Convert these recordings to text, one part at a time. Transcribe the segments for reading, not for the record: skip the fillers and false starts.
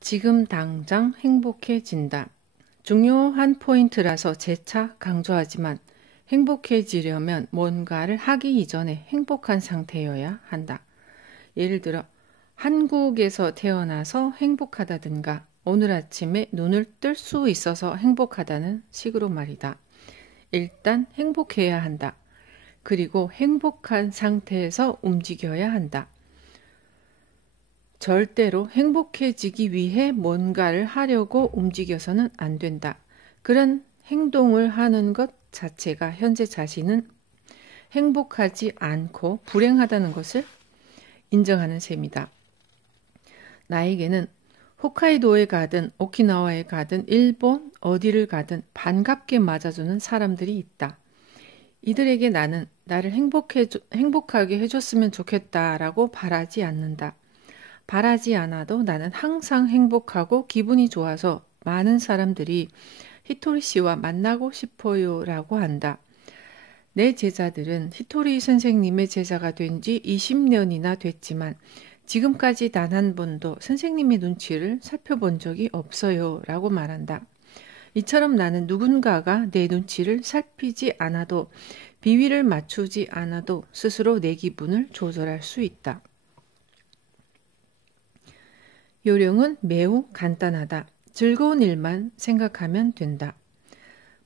지금 당장 행복해진다. 중요한 포인트라서 재차 강조하지만 행복해지려면 뭔가를 하기 이전에 행복한 상태여야 한다. 예를 들어 한국에서 태어나서 행복하다든가 오늘 아침에 눈을 뜰 수 있어서 행복하다는 식으로 말이다. 일단 행복해야 한다. 그리고 행복한 상태에서 움직여야 한다. 절대로 행복해지기 위해 뭔가를 하려고 움직여서는 안 된다. 그런 행동을 하는 것 자체가 현재 자신은 행복하지 않고 불행하다는 것을 인정하는 셈이다. 나에게는 홋카이도에 가든 오키나와에 가든 일본 어디를 가든 반갑게 맞아주는 사람들이 있다. 이들에게 나는 나를 행복하게 해줬으면 좋겠다라고 바라지 않는다. 바라지 않아도 나는 항상 행복하고 기분이 좋아서 많은 사람들이 히토리 씨와 만나고 싶어요 라고 한다. 내 제자들은 히토리 선생님의 제자가 된 지 20년이나 됐지만 지금까지 단 한 번도 선생님의 눈치를 살펴본 적이 없어요 라고 말한다. 이처럼 나는 누군가가 내 눈치를 살피지 않아도 비위를 맞추지 않아도 스스로 내 기분을 조절할 수 있다. 요령은 매우 간단하다. 즐거운 일만 생각하면 된다.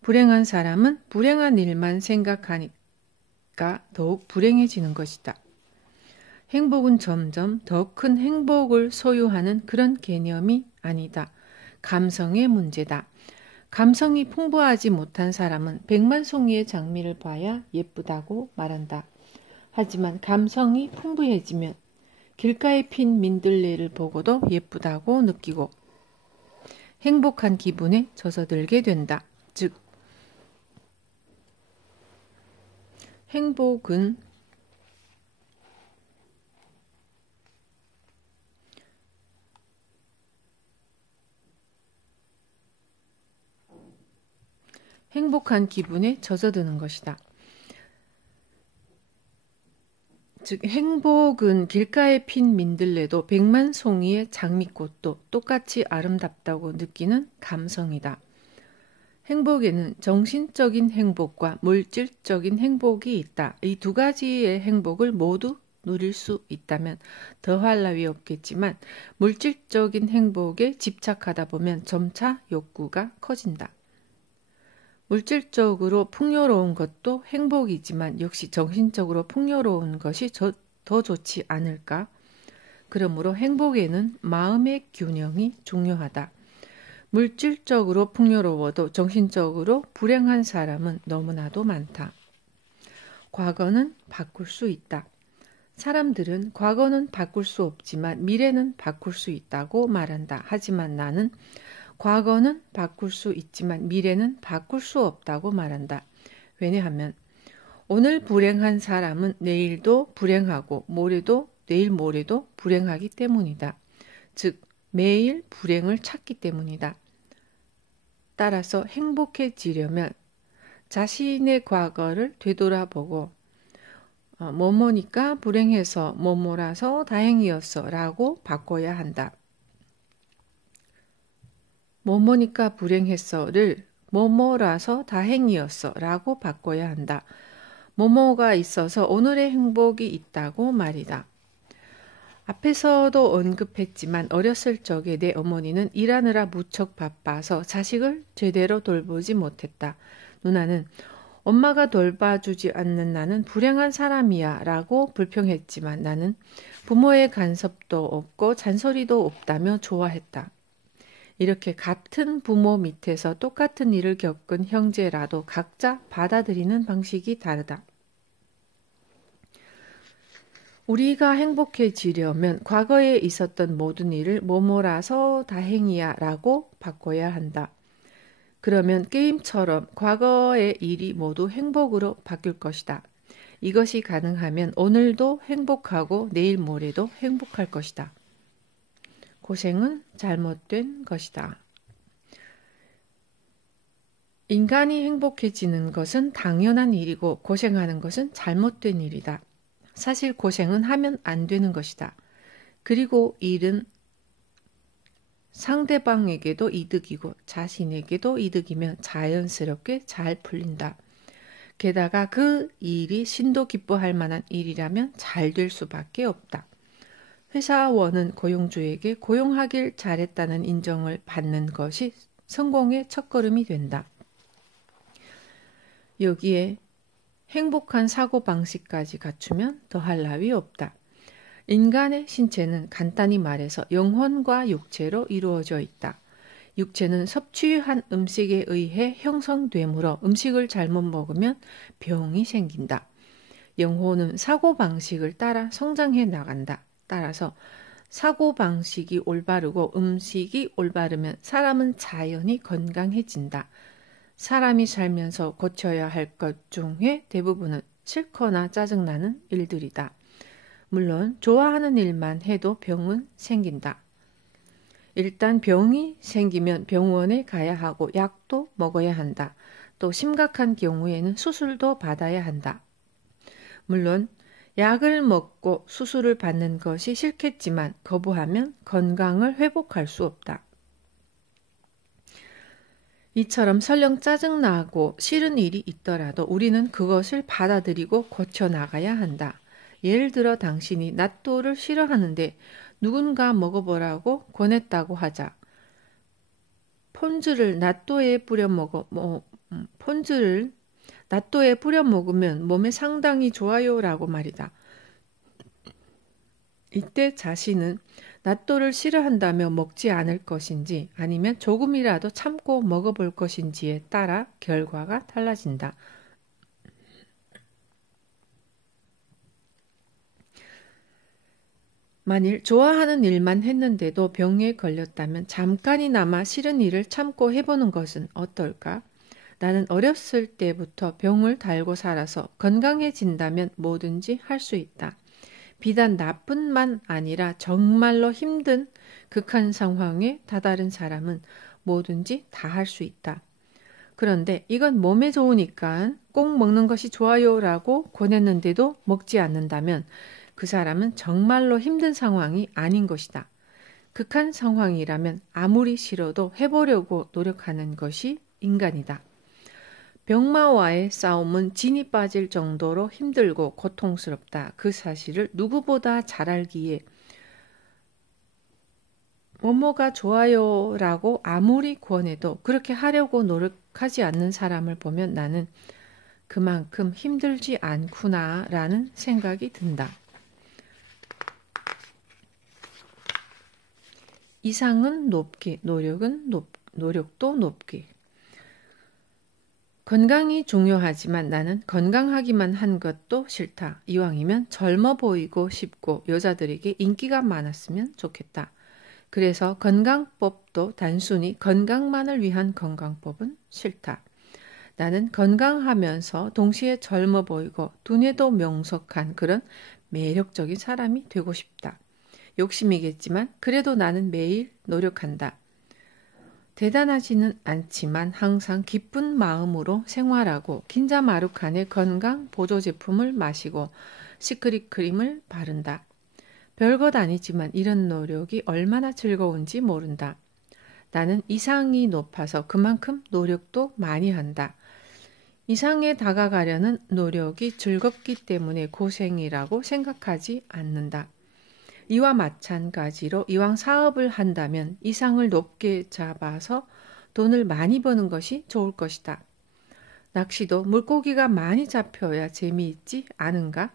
불행한 사람은 불행한 일만 생각하니까 더욱 불행해지는 것이다. 행복은 점점 더 큰 행복을 소유하는 그런 개념이 아니다. 감성의 문제다. 감성이 풍부하지 못한 사람은 백만송이의 장미를 봐야 예쁘다고 말한다. 하지만 감성이 풍부해지면 길가에 핀 민들레를 보고도 예쁘다고 느끼고 행복한 기분에 젖어들게 된다. 즉, 행복은 행복한 기분에 젖어드는 것이다. 즉 행복은 길가에 핀 민들레도 백만 송이의 장미꽃도 똑같이 아름답다고 느끼는 감성이다. 행복에는 정신적인 행복과 물질적인 행복이 있다. 이 두 가지의 행복을 모두 누릴 수 있다면 더할 나위 없겠지만 물질적인 행복에 집착하다 보면 점차 욕구가 커진다. 물질적으로 풍요로운 것도 행복이지만 역시 정신적으로 풍요로운 것이 더 좋지 않을까? 그러므로 행복에는 마음의 균형이 중요하다. 물질적으로 풍요로워도 정신적으로 불행한 사람은 너무나도 많다. 과거는 바꿀 수 있다. 사람들은 과거는 바꿀 수 없지만 미래는 바꿀 수 있다고 말한다. 하지만 나는 과거는 바꿀 수 있지만 미래는 바꿀 수 없다고 말한다. 왜냐하면 오늘 불행한 사람은 내일도 불행하고 내일 모레도 불행하기 때문이다. 즉 매일 불행을 찾기 때문이다. 따라서 행복해지려면 자신의 과거를 되돌아보고 뭐뭐니까 불행해서 뭐뭐라서 다행이었어 라고 바꿔야 한다. 뭐뭐니까 불행했어를 뭐뭐라서 다행이었어 라고 바꿔야 한다. 뭐뭐가 있어서 오늘의 행복이 있다고 말이다. 앞에서도 언급했지만 어렸을 적에 내 어머니는 일하느라 무척 바빠서 자식을 제대로 돌보지 못했다. 누나는 엄마가 돌봐주지 않는 나는 불행한 사람이야 라고 불평했지만 나는 부모의 간섭도 없고 잔소리도 없다며 좋아했다. 이렇게 같은 부모 밑에서 똑같은 일을 겪은 형제라도 각자 받아들이는 방식이 다르다. 우리가 행복해지려면 과거에 있었던 모든 일을 뭐뭐라서 다행이야 라고 바꿔야 한다. 그러면 게임처럼 과거의 일이 모두 행복으로 바뀔 것이다. 이것이 가능하면 오늘도 행복하고 내일 모레도 행복할 것이다. 고생은 잘못된 것이다. 인간이 행복해지는 것은 당연한 일이고 고생하는 것은 잘못된 일이다. 사실 고생은 하면 안 되는 것이다. 그리고 일은 상대방에게도 이득이고 자신에게도 이득이면 자연스럽게 잘 풀린다. 게다가 그 일이 신도 기뻐할 만한 일이라면 잘 될 수밖에 없다. 회사원은 고용주에게 고용하길 잘했다는 인정을 받는 것이 성공의 첫걸음이 된다. 여기에 행복한 사고방식까지 갖추면 더할 나위 없다. 인간의 신체는 간단히 말해서 영혼과 육체로 이루어져 있다. 육체는 섭취한 음식에 의해 형성되므로 음식을 잘못 먹으면 병이 생긴다. 영혼은 사고방식을 따라 성장해 나간다. 따라서 사고방식이 올바르고 음식이 올바르면 사람은 자연히 건강해진다. 사람이 살면서 고쳐야 할 것 중에 대부분은 싫거나 짜증나는 일들이다. 물론 좋아하는 일만 해도 병은 생긴다. 일단 병이 생기면 병원에 가야 하고 약도 먹어야 한다. 또 심각한 경우에는 수술도 받아야 한다. 물론 약을 먹고 수술을 받는 것이 싫겠지만 거부하면 건강을 회복할 수 없다. 이처럼 설령 짜증나고 싫은 일이 있더라도 우리는 그것을 받아들이고 고쳐나가야 한다. 예를 들어 당신이 낫또를 싫어하는데 누군가 먹어보라고 권했다고 하자. 폰즈를 낫또에 뿌려 먹으면 몸에 상당히 좋아요라고 말이다. 이때 자신은 낫또를 싫어한다며 먹지 않을 것인지 아니면 조금이라도 참고 먹어볼 것인지에 따라 결과가 달라진다. 만일 좋아하는 일만 했는데도 병에 걸렸다면 잠깐이나마 싫은 일을 참고 해보는 것은 어떨까? 나는 어렸을 때부터 병을 달고 살아서 건강해진다면 뭐든지 할 수 있다. 비단 나뿐만 아니라 정말로 힘든 극한 상황에 다다른 사람은 뭐든지 다 할 수 있다. 그런데 이건 몸에 좋으니까 꼭 먹는 것이 좋아요라고 권했는데도 먹지 않는다면 그 사람은 정말로 힘든 상황이 아닌 것이다. 극한 상황이라면 아무리 싫어도 해보려고 노력하는 것이 인간이다. 병마와의 싸움은 진이 빠질 정도로 힘들고 고통스럽다. 그 사실을 누구보다 잘 알기에 뭐뭐가 좋아요라고 아무리 권해도 그렇게 하려고 노력하지 않는 사람을 보면 나는 그만큼 힘들지 않구나라는 생각이 든다. 이상은 높게, 노력도 높게. 건강이 중요하지만 나는 건강하기만 한 것도 싫다. 이왕이면 젊어 보이고 싶고 여자들에게 인기가 많았으면 좋겠다. 그래서 건강법도 단순히 건강만을 위한 건강법은 싫다. 나는 건강하면서 동시에 젊어 보이고 두뇌도 명석한 그런 매력적인 사람이 되고 싶다. 욕심이겠지만 그래도 나는 매일 노력한다. 대단하지는 않지만 항상 기쁜 마음으로 생활하고 긴자마루칸의 건강 보조 제품을 마시고 시크릿 크림을 바른다. 별것 아니지만 이런 노력이 얼마나 즐거운지 모른다. 나는 이상이 높아서 그만큼 노력도 많이 한다. 이상에 다가가려는 노력이 즐겁기 때문에 고생이라고 생각하지 않는다. 이와 마찬가지로 이왕 사업을 한다면 이상을 높게 잡아서 돈을 많이 버는 것이 좋을 것이다. 낚시도 물고기가 많이 잡혀야 재미있지 않은가?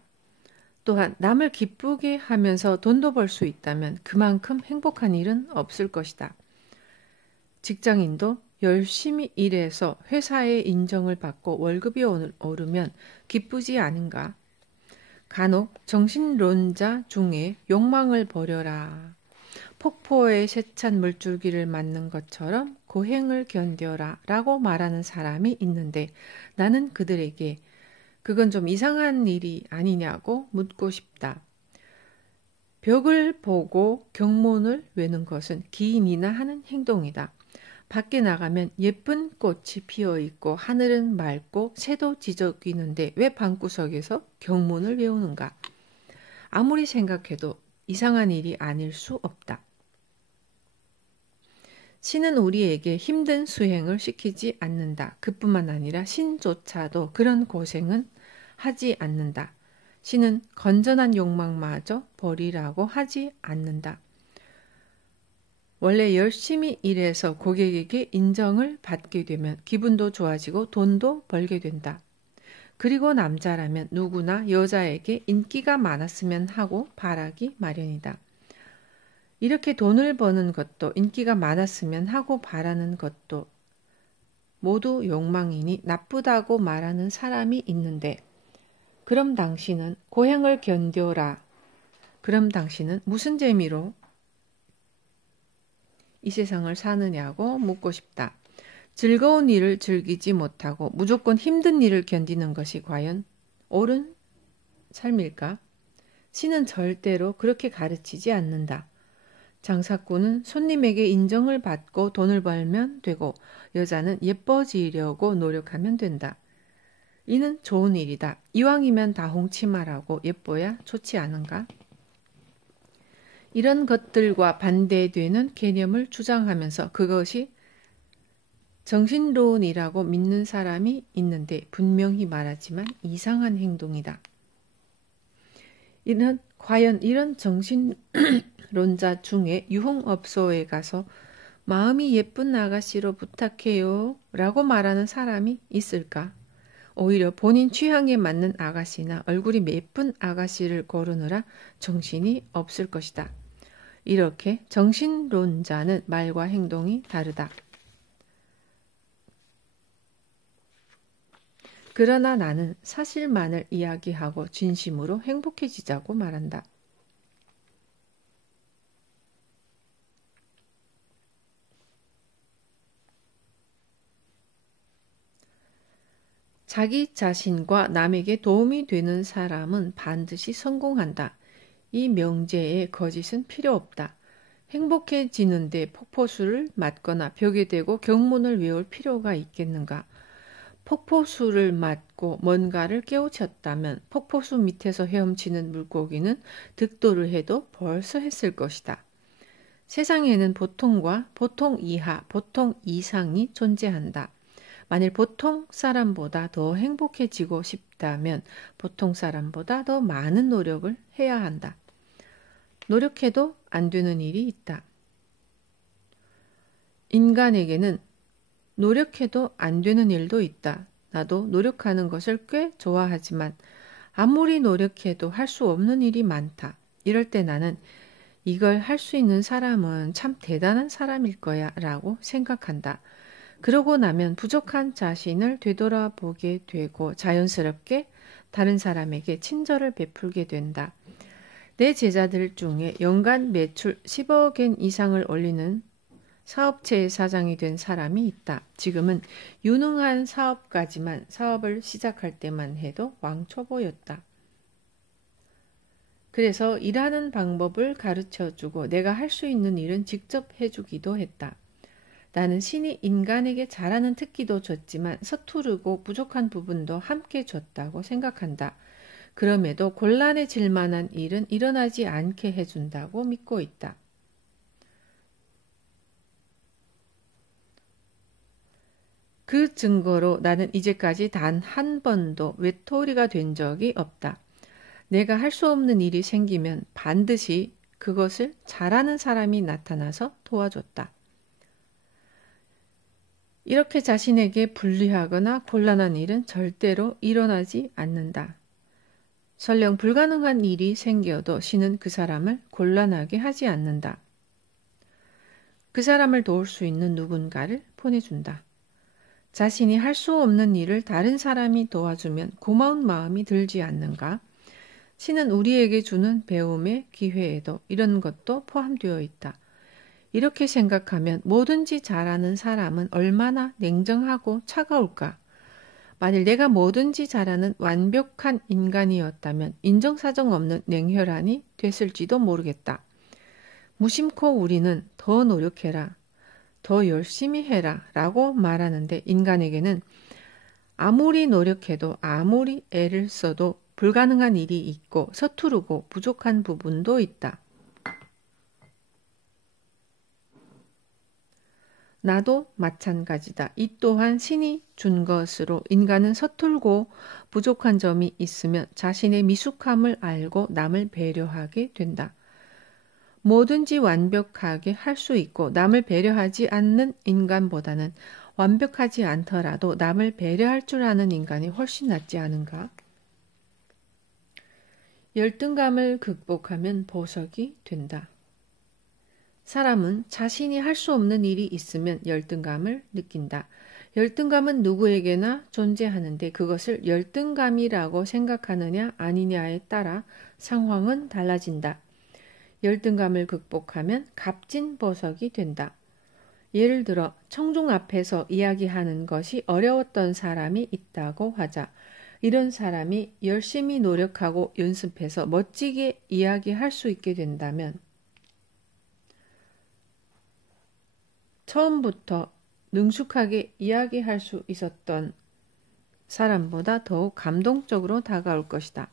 또한 남을 기쁘게 하면서 돈도 벌 수 있다면 그만큼 행복한 일은 없을 것이다. 직장인도 열심히 일해서 회사의 인정을 받고 월급이 오르면 기쁘지 않은가? 간혹 정신론자 중에 욕망을 버려라, 폭포에 세찬 물줄기를 맞는 것처럼 고행을 견뎌라 라고 말하는 사람이 있는데 나는 그들에게 그건 좀 이상한 일이 아니냐고 묻고 싶다. 벽을 보고 경문을 외는 것은 기인이나 하는 행동이다. 밖에 나가면 예쁜 꽃이 피어있고 하늘은 맑고 새도 지저귀는데 왜 방구석에서 경문을 외우는가? 아무리 생각해도 이상한 일이 아닐 수 없다. 신은 우리에게 힘든 수행을 시키지 않는다. 그뿐만 아니라 신조차도 그런 고생은 하지 않는다. 신은 건전한 욕망마저 버리라고 하지 않는다. 원래 열심히 일해서 고객에게 인정을 받게 되면 기분도 좋아지고 돈도 벌게 된다. 그리고 남자라면 누구나 여자에게 인기가 많았으면 하고 바라기 마련이다. 이렇게 돈을 버는 것도 인기가 많았으면 하고 바라는 것도 모두 욕망이니 나쁘다고 말하는 사람이 있는데, 그럼 당신은 고행을 견뎌라. 그럼 당신은 무슨 재미로 이 세상을 사느냐고 묻고 싶다. 즐거운 일을 즐기지 못하고 무조건 힘든 일을 견디는 것이 과연 옳은 삶일까? 신은 절대로 그렇게 가르치지 않는다. 장사꾼은 손님에게 인정을 받고 돈을 벌면 되고 여자는 예뻐지려고 노력하면 된다. 이는 좋은 일이다. 이왕이면 다 홍치마라고 예뻐야 좋지 않은가? 이런 것들과 반대되는 개념을 주장하면서 그것이 정신론이라고 믿는 사람이 있는데 분명히 말하지만 이상한 행동이다. 과연 이런 정신론자 중에 유흥업소에 가서 마음이 예쁜 아가씨로 부탁해요 라고 말하는 사람이 있을까? 오히려 본인 취향에 맞는 아가씨나 얼굴이 예쁜 아가씨를 고르느라 정신이 없을 것이다. 이렇게 정신론자는 말과 행동이 다르다. 그러나 나는 사실만을 이야기하고 진심으로 행복해지자고 말한다. 자기 자신과 남에게 도움이 되는 사람은 반드시 성공한다. 이 명제에 거짓은 필요 없다. 행복해지는데 폭포수를 맞거나 벽에 대고 경문을 외울 필요가 있겠는가? 폭포수를 맞고 뭔가를 깨우쳤다면 폭포수 밑에서 헤엄치는 물고기는 득도를 해도 벌써 했을 것이다. 세상에는 보통과 보통 이하, 보통 이상이 존재한다. 만일 보통 사람보다 더 행복해지고 싶다면 보통 사람보다 더 많은 노력을 해야 한다. 노력해도 안 되는 일이 있다. 인간에게는 노력해도 안 되는 일도 있다. 나도 노력하는 것을 꽤 좋아하지만 아무리 노력해도 할 수 없는 일이 많다. 이럴 때 나는 이걸 할 수 있는 사람은 참 대단한 사람일 거야 라고 생각한다. 그러고 나면 부족한 자신을 되돌아보게 되고 자연스럽게 다른 사람에게 친절을 베풀게 된다. 내 제자들 중에 연간 매출 10억엔 이상을 올리는 사업체의 사장이 된 사람이 있다. 지금은 유능한 사업가지만 사업을 시작할 때만 해도 왕초보였다. 그래서 일하는 방법을 가르쳐주고 내가 할 수 있는 일은 직접 해주기도 했다. 나는 신이 인간에게 잘하는 특기도 줬지만 서투르고 부족한 부분도 함께 줬다고 생각한다. 그럼에도 곤란해질 만한 일은 일어나지 않게 해준다고 믿고 있다. 그 증거로 나는 이제까지 단 한 번도 외톨이가 된 적이 없다. 내가 할 수 없는 일이 생기면 반드시 그것을 잘하는 사람이 나타나서 도와줬다. 이렇게 자신에게 불리하거나 곤란한 일은 절대로 일어나지 않는다. 설령 불가능한 일이 생겨도 신은 그 사람을 곤란하게 하지 않는다. 그 사람을 도울 수 있는 누군가를 보내준다. 자신이 할 수 없는 일을 다른 사람이 도와주면 고마운 마음이 들지 않는가? 신은 우리에게 주는 배움의 기회에도 이런 것도 포함되어 있다. 이렇게 생각하면 뭐든지 잘하는 사람은 얼마나 냉정하고 차가울까? 만일 내가 뭐든지 잘하는 완벽한 인간이었다면 인정사정 없는 냉혈한이 됐을지도 모르겠다. 무심코 우리는 더 노력해라, 더 열심히 해라 라고 말하는데 인간에게는 아무리 노력해도 아무리 애를 써도 불가능한 일이 있고 서투르고 부족한 부분도 있다. 나도 마찬가지다. 이 또한 신이 준 것으로 인간은 서툴고 부족한 점이 있으면 자신의 미숙함을 알고 남을 배려하게 된다. 뭐든지 완벽하게 할 수 있고 남을 배려하지 않는 인간보다는 완벽하지 않더라도 남을 배려할 줄 아는 인간이 훨씬 낫지 않은가? 열등감을 극복하면 보석이 된다. 사람은 자신이 할 수 없는 일이 있으면 열등감을 느낀다. 열등감은 누구에게나 존재하는데 그것을 열등감이라고 생각하느냐 아니냐에 따라 상황은 달라진다. 열등감을 극복하면 값진 보석이 된다. 예를 들어 청중 앞에서 이야기하는 것이 어려웠던 사람이 있다고 하자. 이런 사람이 열심히 노력하고 연습해서 멋지게 이야기할 수 있게 된다면 처음부터 능숙하게 이야기할 수 있었던 사람보다 더욱 감동적으로 다가올 것이다.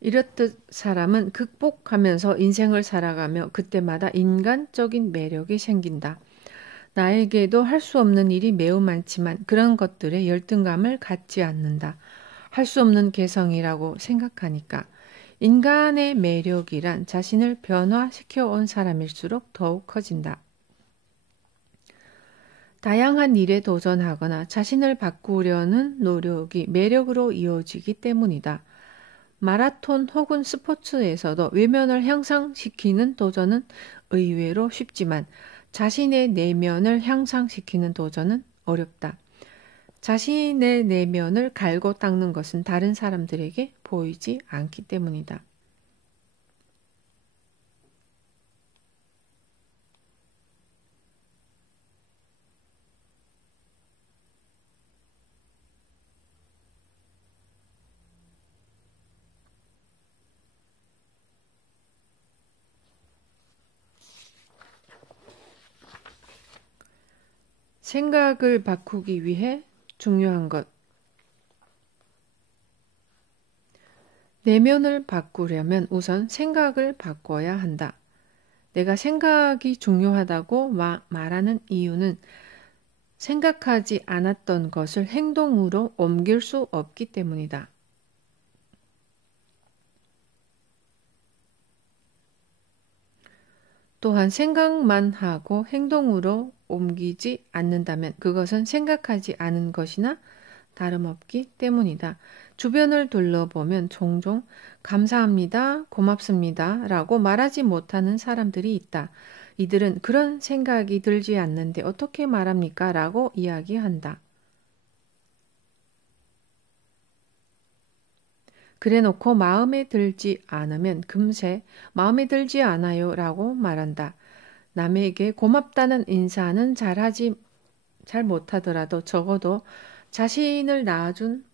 이렇듯 사람은 극복하면서 인생을 살아가며 그때마다 인간적인 매력이 생긴다. 나에게도 할 수 없는 일이 매우 많지만 그런 것들에 열등감을 갖지 않는다. 할 수 없는 개성이라고 생각하니까. 인간의 매력이란 자신을 변화시켜 온 사람일수록 더욱 커진다. 다양한 일에 도전하거나 자신을 바꾸려는 노력이 매력으로 이어지기 때문이다. 마라톤 혹은 스포츠에서도 외면을 향상시키는 도전은 의외로 쉽지만 자신의 내면을 향상시키는 도전은 어렵다. 자신의 내면을 갈고 닦는 것은 다른 사람들에게 보이지 않기 때문이다. 생각을 바꾸기 위해 중요한 것. 내면을 바꾸려면 우선 생각을 바꿔야 한다. 내가 생각이 중요하다고 말하는 이유는 생각하지 않았던 것을 행동으로 옮길 수 없기 때문이다. 또한 생각만 하고 행동으로 옮기지 않는다면 그것은 생각하지 않은 것이나 다름없기 때문이다. 주변을 둘러보면 종종 감사합니다, 고맙습니다 라고 말하지 못하는 사람들이 있다. 이들은 그런 생각이 들지 않는데 어떻게 말합니까? 라고 이야기한다. 그래놓고 마음에 들지 않으면 금세 마음에 들지 않아요 라고 말한다. 남에게 고맙다는 인사는 잘 못하더라도 적어도 자신을 낳아준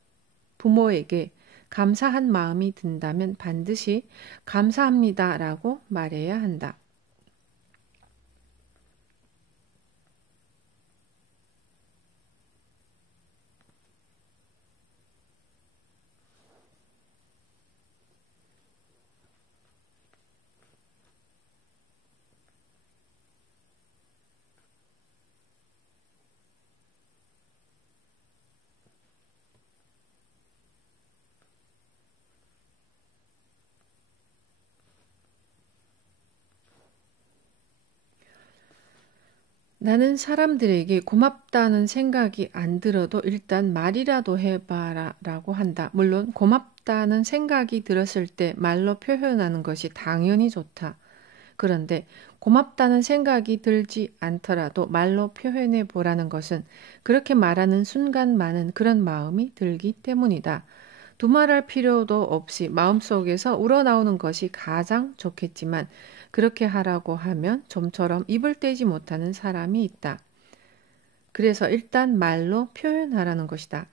부모에게 감사한 마음이 든다면 반드시 감사합니다 라고 말해야 한다. 나는 사람들에게 고맙다는 생각이 안 들어도 일단 말이라도 해봐라 라고 한다. 물론 고맙다는 생각이 들었을 때 말로 표현하는 것이 당연히 좋다. 그런데 고맙다는 생각이 들지 않더라도 말로 표현해 보라는 것은 그렇게 말하는 순간만은 그런 마음이 들기 때문이다. 두말할 필요도 없이 마음속에서 우러나오는 것이 가장 좋겠지만 그렇게 하라고 하면 좀처럼 입을 떼지 못하는 사람이 있다. 그래서 일단 말로 표현하라는 것이다.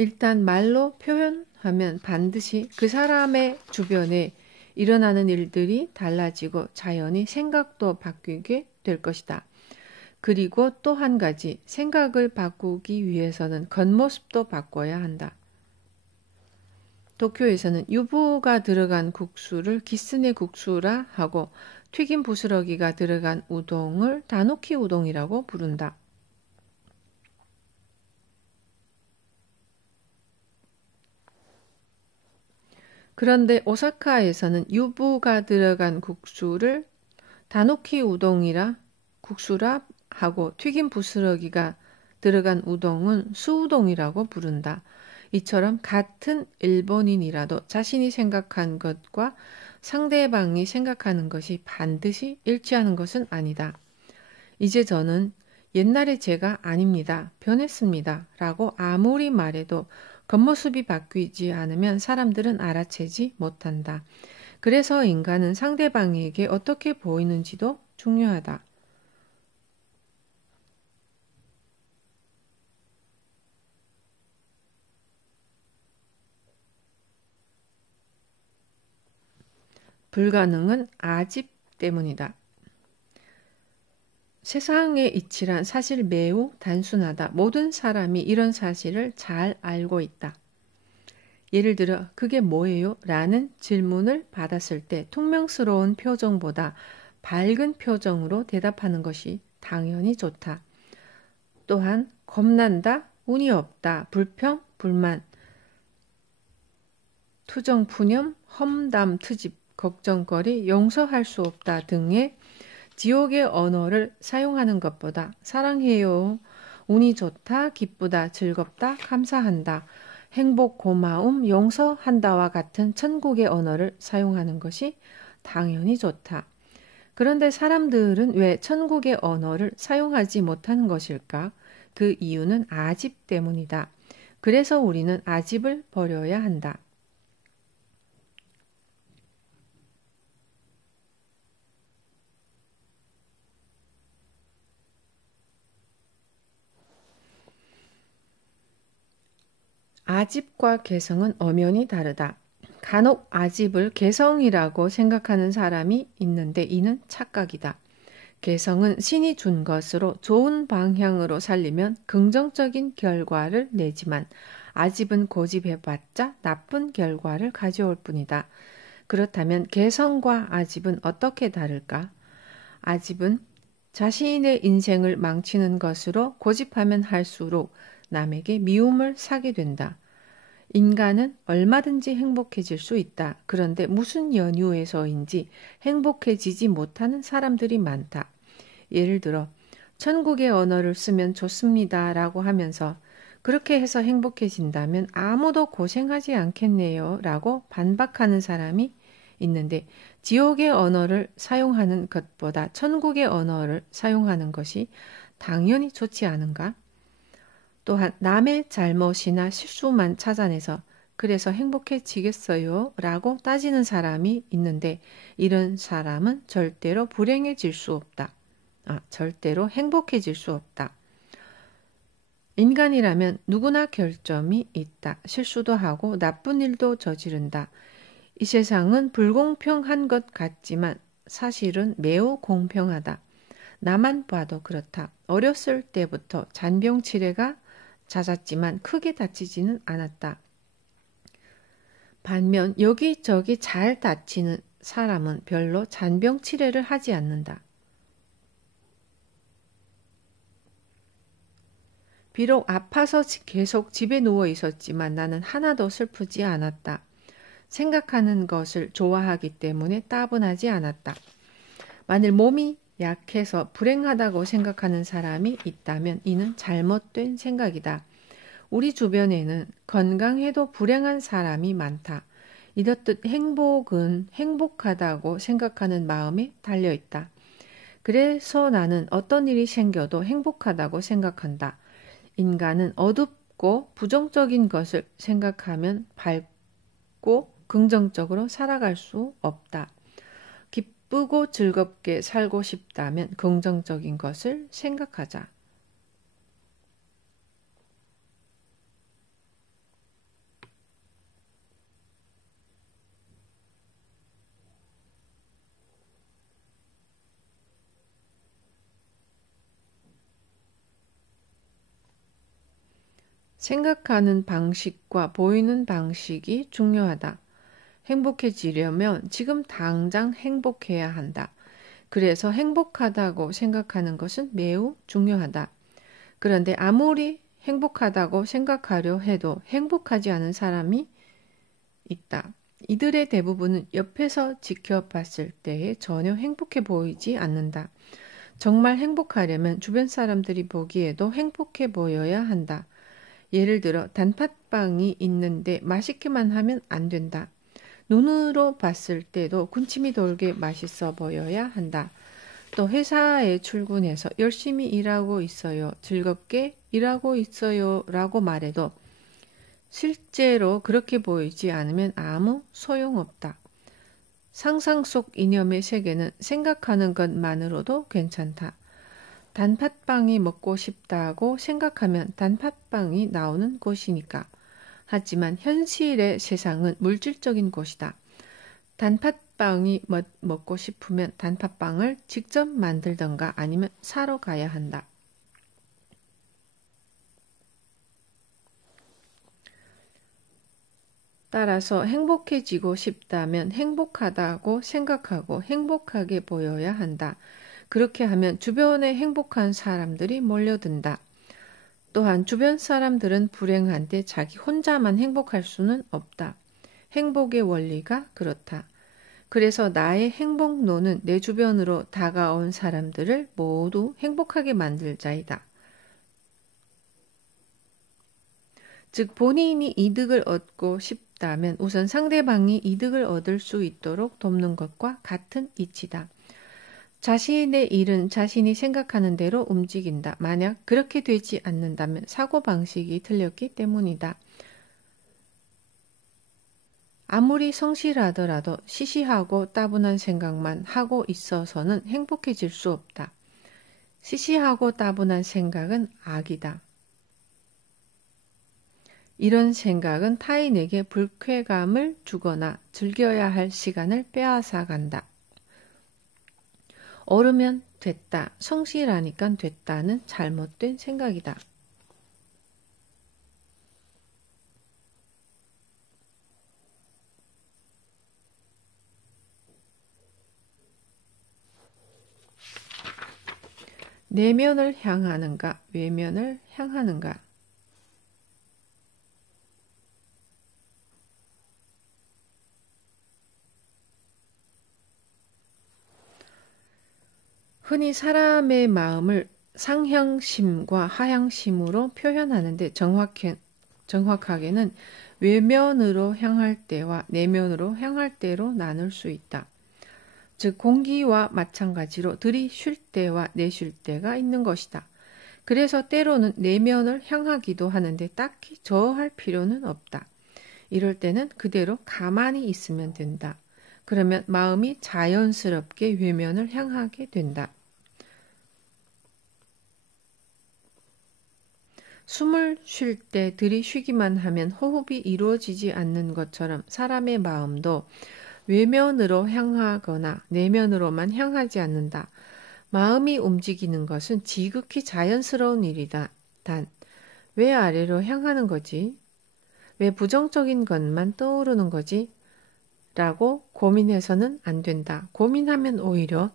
일단 말로 표현하면 반드시 그 사람의 주변에 일어나는 일들이 달라지고 자연히 생각도 바뀌게 될 것이다. 그리고 또 한 가지, 생각을 바꾸기 위해서는 겉모습도 바꿔야 한다. 도쿄에서는 유부가 들어간 국수를 기스네 국수라 하고 튀김 부스러기가 들어간 우동을 다누키 우동이라고 부른다. 그런데 오사카에서는 유부가 들어간 국수를 다누키 우동이라 국수라 하고 튀김 부스러기가 들어간 우동은 수우동이라고 부른다. 이처럼 같은 일본인이라도 자신이 생각한 것과 상대방이 생각하는 것이 반드시 일치하는 것은 아니다. 이제 저는 옛날의 제가 아닙니다. 변했습니다. 라고 아무리 말해도 겉모습이 바뀌지 않으면 사람들은 알아채지 못한다. 그래서 인간은 상대방에게 어떻게 보이는지도 중요하다. 불가능은 아집 때문이다. 세상의 이치란 사실 매우 단순하다. 모든 사람이 이런 사실을 잘 알고 있다. 예를 들어 그게 뭐예요? 라는 질문을 받았을 때 퉁명스러운 표정보다 밝은 표정으로 대답하는 것이 당연히 좋다. 또한 겁난다, 운이 없다, 불평, 불만, 투정, 푸념, 험담, 트집, 걱정거리, 용서할 수 없다 등의 지옥의 언어를 사용하는 것보다 사랑해요, 운이 좋다, 기쁘다, 즐겁다, 감사한다, 행복, 고마움, 용서한다와 같은 천국의 언어를 사용하는 것이 당연히 좋다. 그런데 사람들은 왜 천국의 언어를 사용하지 못하는 것일까? 그 이유는 아집 때문이다. 그래서 우리는 아집을 버려야 한다. 아집과 개성은 엄연히 다르다. 간혹 아집을 개성이라고 생각하는 사람이 있는데 이는 착각이다. 개성은 신이 준 것으로 좋은 방향으로 살리면 긍정적인 결과를 내지만 아집은 고집해봤자 나쁜 결과를 가져올 뿐이다. 그렇다면 개성과 아집은 어떻게 다를까? 아집은 자신의 인생을 망치는 것으로 고집하면 할수록 남에게 미움을 사게 된다. 인간은 얼마든지 행복해질 수 있다. 그런데 무슨 연유에서인지 행복해지지 못하는 사람들이 많다. 예를 들어 천국의 언어를 쓰면 좋습니다 라고 하면서 그렇게 해서 행복해진다면 아무도 고생하지 않겠네요 라고 반박하는 사람이 있는데 지옥의 언어를 사용하는 것보다 천국의 언어를 사용하는 것이 당연히 좋지 않은가? 또한 남의 잘못이나 실수만 찾아내서 그래서 행복해지겠어요? 라고 따지는 사람이 있는데 이런 사람은 절대로 불행해질 수 없다. 절대로 행복해질 수 없다. 인간이라면 누구나 결점이 있다. 실수도 하고 나쁜 일도 저지른다. 이 세상은 불공평한 것 같지만 사실은 매우 공평하다. 나만 봐도 그렇다. 어렸을 때부터 잔병치레가 잦았지만 크게 다치지는 않았다. 반면 여기저기 잘 다치는 사람은 별로 잔병치레를 하지 않는다. 비록 아파서 계속 집에 누워 있었지만 나는 하나도 슬프지 않았다. 생각하는 것을 좋아하기 때문에 따분하지 않았다. 만일 몸이 약해서 불행하다고 생각하는 사람이 있다면 이는 잘못된 생각이다. 우리 주변에는 건강해도 불행한 사람이 많다. 이렇듯 행복은 행복하다고 생각하는 마음에 달려있다. 그래서 나는 어떤 일이 생겨도 행복하다고 생각한다. 인간은 어둡고 부정적인 것을 생각하면 밝고 긍정적으로 살아갈 수 없다. 기쁘고 즐겁게 살고 싶다면 긍정적인 것을 생각하자. 생각하는 방식과 보이는 방식이 중요하다. 행복해지려면 지금 당장 행복해야 한다. 그래서 행복하다고 생각하는 것은 매우 중요하다. 그런데 아무리 행복하다고 생각하려 해도 행복하지 않은 사람이 있다. 이들의 대부분은 옆에서 지켜봤을 때에 전혀 행복해 보이지 않는다. 정말 행복하려면 주변 사람들이 보기에도 행복해 보여야 한다. 예를 들어 단팥빵이 있는데 맛있기만 하면 안 된다. 눈으로 봤을 때도 군침이 돌게 맛있어 보여야 한다. 또 회사에 출근해서 열심히 일하고 있어요. 즐겁게 일하고 있어요. 라고 말해도 실제로 그렇게 보이지 않으면 아무 소용없다. 상상 속 이념의 세계는 생각하는 것만으로도 괜찮다. 단팥빵이 먹고 싶다고 생각하면 단팥빵이 나오는 곳이니까. 하지만 현실의 세상은 물질적인 곳이다. 단팥빵이 먹고 싶으면 단팥빵을 직접 만들던가 아니면 사러 가야 한다. 따라서 행복해지고 싶다면 행복하다고 생각하고 행복하게 보여야 한다. 그렇게 하면 주변에 행복한 사람들이 몰려든다. 또한 주변 사람들은 불행한데 자기 혼자만 행복할 수는 없다. 행복의 원리가 그렇다. 그래서 나의 행복론은 내 주변으로 다가온 사람들을 모두 행복하게 만들자이다. 즉 본인이 이득을 얻고 싶다면 우선 상대방이 이득을 얻을 수 있도록 돕는 것과 같은 이치다. 자신의 일은 자신이 생각하는 대로 움직인다. 만약 그렇게 되지 않는다면 사고방식이 틀렸기 때문이다. 아무리 성실하더라도 시시하고 따분한 생각만 하고 있어서는 행복해질 수 없다. 시시하고 따분한 생각은 악이다. 이런 생각은 타인에게 불쾌감을 주거나 즐겨야 할 시간을 빼앗아 간다. 오르면 됐다, 성실하니까 됐다는 잘못된 생각이다. 내면을 향하는가, 외면을 향하는가? 흔히 사람의 마음을 상향심과 하향심으로 표현하는데 정확하게는 외면으로 향할 때와 내면으로 향할 때로 나눌 수 있다. 즉 공기와 마찬가지로 들이쉴 때와 내쉴 때가 있는 것이다. 그래서 때로는 내면을 향하기도 하는데 딱히 저어할 필요는 없다. 이럴 때는 그대로 가만히 있으면 된다. 그러면 마음이 자연스럽게 외면을 향하게 된다. 숨을 쉴 때 들이쉬기만 하면 호흡이 이루어지지 않는 것처럼 사람의 마음도 외면으로 향하거나 내면으로만 향하지 않는다. 마음이 움직이는 것은 지극히 자연스러운 일이다. 단, 왜 아래로 향하는 거지? 왜 부정적인 것만 떠오르는 거지? 라고 고민해서는 안 된다. 고민하면 오히려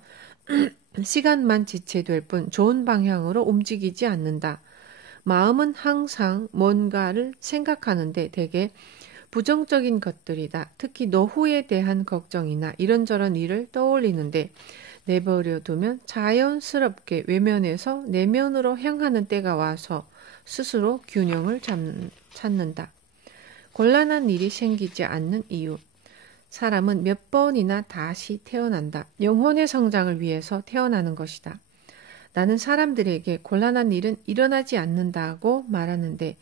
시간만 지체될 뿐 좋은 방향으로 움직이지 않는다. 마음은 항상 뭔가를 생각하는데 대개 부정적인 것들이다. 특히 노후에 대한 걱정이나 이런저런 일을 떠올리는데 내버려 두면 자연스럽게 외면에서 내면으로 향하는 때가 와서 스스로 균형을 찾는다. 곤란한 일이 생기지 않는 이유. 사람은 몇 번이나 다시 태어난다. 영혼의 성장을 위해서 태어나는 것이다. 나는 사람들에게 곤란한 일은 일어나지 않는다고 말하는데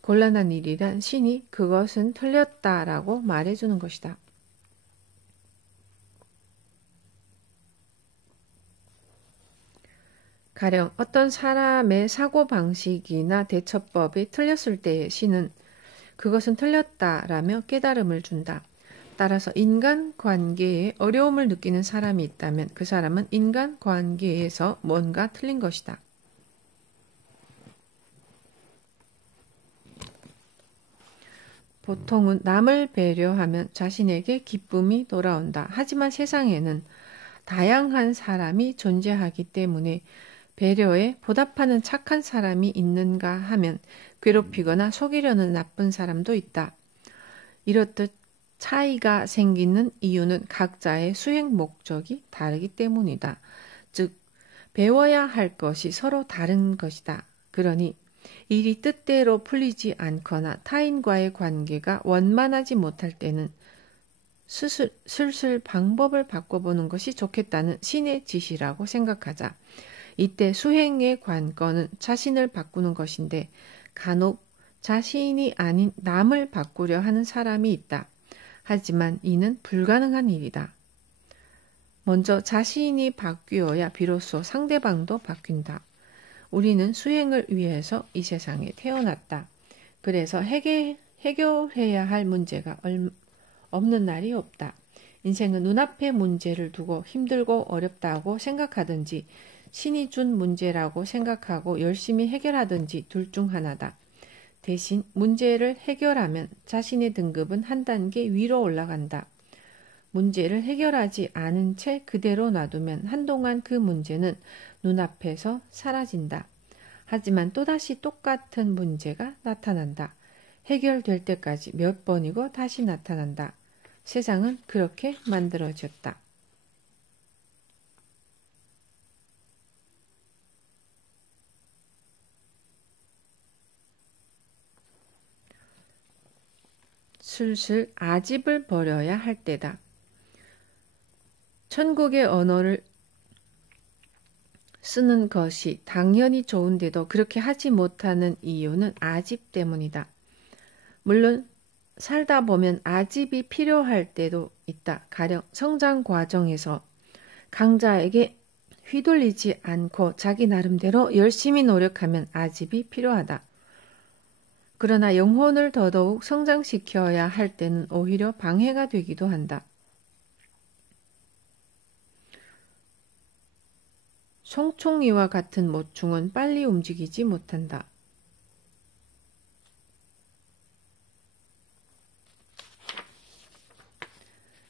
곤란한 일이란 신이 그것은 틀렸다라고 말해주는 것이다. 가령 어떤 사람의 사고방식이나 대처법이 틀렸을 때에 신은 그것은 틀렸다라며 깨달음을 준다. 따라서 인간관계에 어려움을 느끼는 사람이 있다면 그 사람은 인간관계에서 뭔가 틀린 것이다. 보통은 남을 배려하면 자신에게 기쁨이 돌아온다. 하지만 세상에는 다양한 사람이 존재하기 때문에 배려에 보답하는 착한 사람이 있는가 하면 괴롭히거나 속이려는 나쁜 사람도 있다. 이렇듯 차이가 생기는 이유는 각자의 수행 목적이 다르기 때문이다. 즉, 배워야 할 것이 서로 다른 것이다. 그러니 일이 뜻대로 풀리지 않거나 타인과의 관계가 원만하지 못할 때는 슬슬 방법을 바꿔보는 것이 좋겠다는 신의 지시라고 생각하자. 이때 수행의 관건은 자신을 바꾸는 것인데 간혹 자신이 아닌 남을 바꾸려 하는 사람이 있다. 하지만 이는 불가능한 일이다. 먼저 자신이 바뀌어야 비로소 상대방도 바뀐다. 우리는 수행을 위해서 이 세상에 태어났다. 그래서 해결해야 할 문제가 없는 날이 없다. 인생은 눈앞의 문제를 두고 힘들고 어렵다고 생각하든지 신이 준 문제라고 생각하고 열심히 해결하든지 둘 중 하나다. 대신 문제를 해결하면 자신의 등급은 한 단계 위로 올라간다. 문제를 해결하지 않은 채 그대로 놔두면 한동안 그 문제는 눈앞에서 사라진다. 하지만 또다시 똑같은 문제가 나타난다. 해결될 때까지 몇 번이고 다시 나타난다. 세상은 그렇게 만들어졌다. 슬슬 아집을 버려야 할 때다. 천국의 언어를 쓰는 것이 당연히 좋은데도 그렇게 하지 못하는 이유는 아집 때문이다. 물론 살다 보면 아집이 필요할 때도 있다. 가령 성장 과정에서 강자에게 휘둘리지 않고 자기 나름대로 열심히 노력하면 아집이 필요하다. 그러나 영혼을 더더욱 성장시켜야 할 때는 오히려 방해가 되기도 한다. 송충이와 같은 모충은 빨리 움직이지 못한다.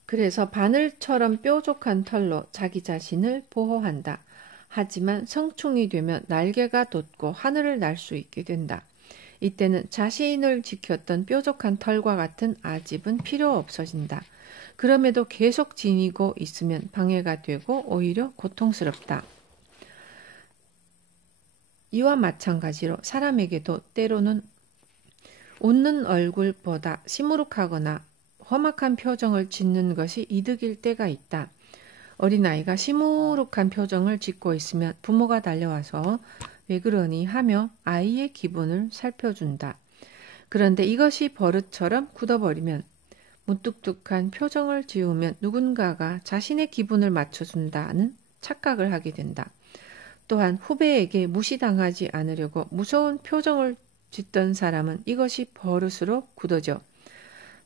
그래서 바늘처럼 뾰족한 털로 자기 자신을 보호한다. 하지만 성충이 되면 날개가 돋고 하늘을 날 수 있게 된다. 이때는 자신을 지켰던 뾰족한 털과 같은 아집은 필요 없어진다. 그럼에도 계속 지니고 있으면 방해가 되고 오히려 고통스럽다. 이와 마찬가지로 사람에게도 때로는 웃는 얼굴보다 시무룩하거나 험악한 표정을 짓는 것이 이득일 때가 있다. 어린아이가 시무룩한 표정을 짓고 있으면 부모가 달려와서 왜 그러니 하며 아이의 기분을 살펴준다. 그런데 이것이 버릇처럼 굳어버리면 무뚝뚝한 표정을 지으면 누군가가 자신의 기분을 맞춰준다는 착각을 하게 된다. 또한 후배에게 무시당하지 않으려고 무서운 표정을 짓던 사람은 이것이 버릇으로 굳어져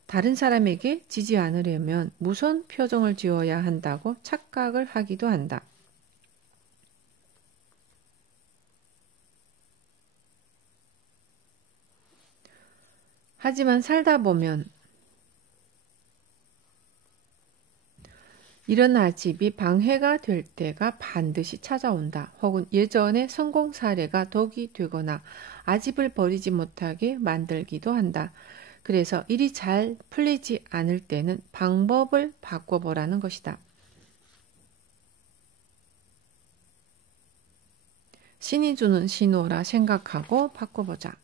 다른 사람에게 지지 않으려면 무서운 표정을 지어야 한다고 착각을 하기도 한다. 하지만 살다 보면 이런 아집이 방해가 될 때가 반드시 찾아온다. 혹은 예전의 성공 사례가 덕이 되거나 아집을 버리지 못하게 만들기도 한다. 그래서 일이 잘 풀리지 않을 때는 방법을 바꿔보라는 것이다. 신이 주는 신호라 생각하고 바꿔보자.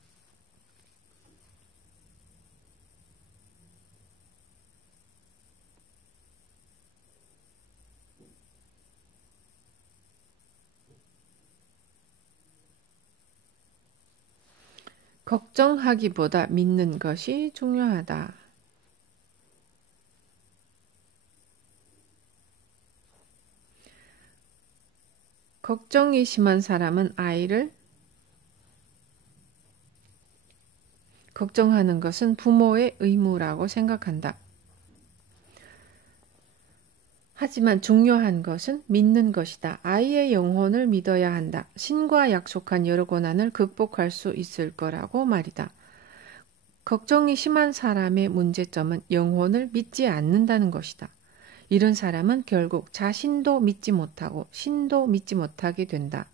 걱정하기보다 믿는 것이 중요하다. 걱정이 심한 사람은 아이를 걱정하는 것은 부모의 의무라고 생각한다. 하지만 중요한 것은 믿는 것이다. 아이의 영혼을 믿어야 한다. 신과 약속한 여러 고난을 극복할 수 있을 거라고 말이다. 걱정이 심한 사람의 문제점은 영혼을 믿지 않는다는 것이다. 이런 사람은 결국 자신도 믿지 못하고 신도 믿지 못하게 된다.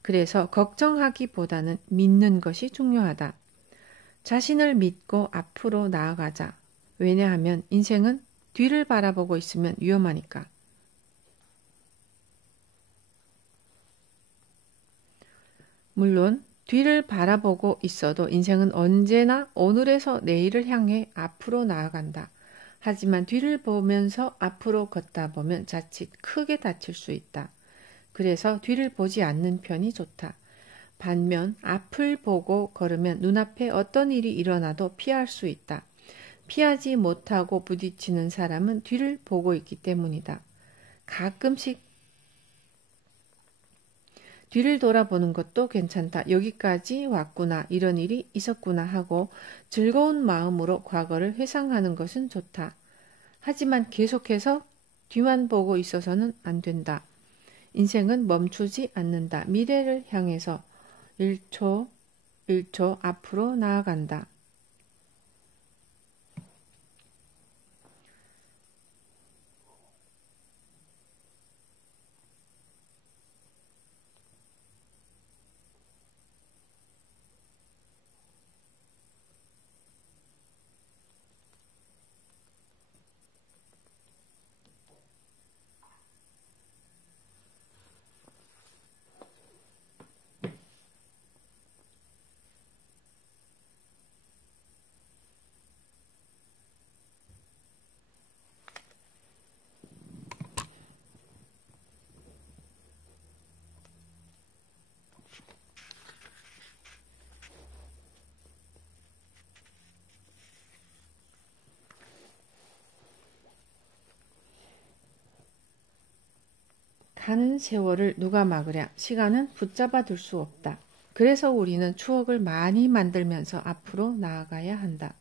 그래서 걱정하기보다는 믿는 것이 중요하다. 자신을 믿고 앞으로 나아가자. 왜냐하면 인생은 뒤를 바라보고 있으면 위험하니까. 물론 뒤를 바라보고 있어도 인생은 언제나 오늘에서 내일을 향해 앞으로 나아간다. 하지만 뒤를 보면서 앞으로 걷다 보면 자칫 크게 다칠 수 있다. 그래서 뒤를 보지 않는 편이 좋다. 반면 앞을 보고 걸으면 눈앞에 어떤 일이 일어나도 피할 수 있다. 피하지 못하고 부딪히는 사람은 뒤를 보고 있기 때문이다. 가끔씩 뒤를 돌아보는 것도 괜찮다. 여기까지 왔구나. 이런 일이 있었구나 하고 즐거운 마음으로 과거를 회상하는 것은 좋다. 하지만 계속해서 뒤만 보고 있어서는 안 된다. 인생은 멈추지 않는다. 미래를 향해서 1초 1초 앞으로 나아간다. 가는 세월을 누가 막으랴. 시간은 붙잡아 둘 수 없다. 그래서 우리는 추억을 많이 만들면서 앞으로 나아가야 한다.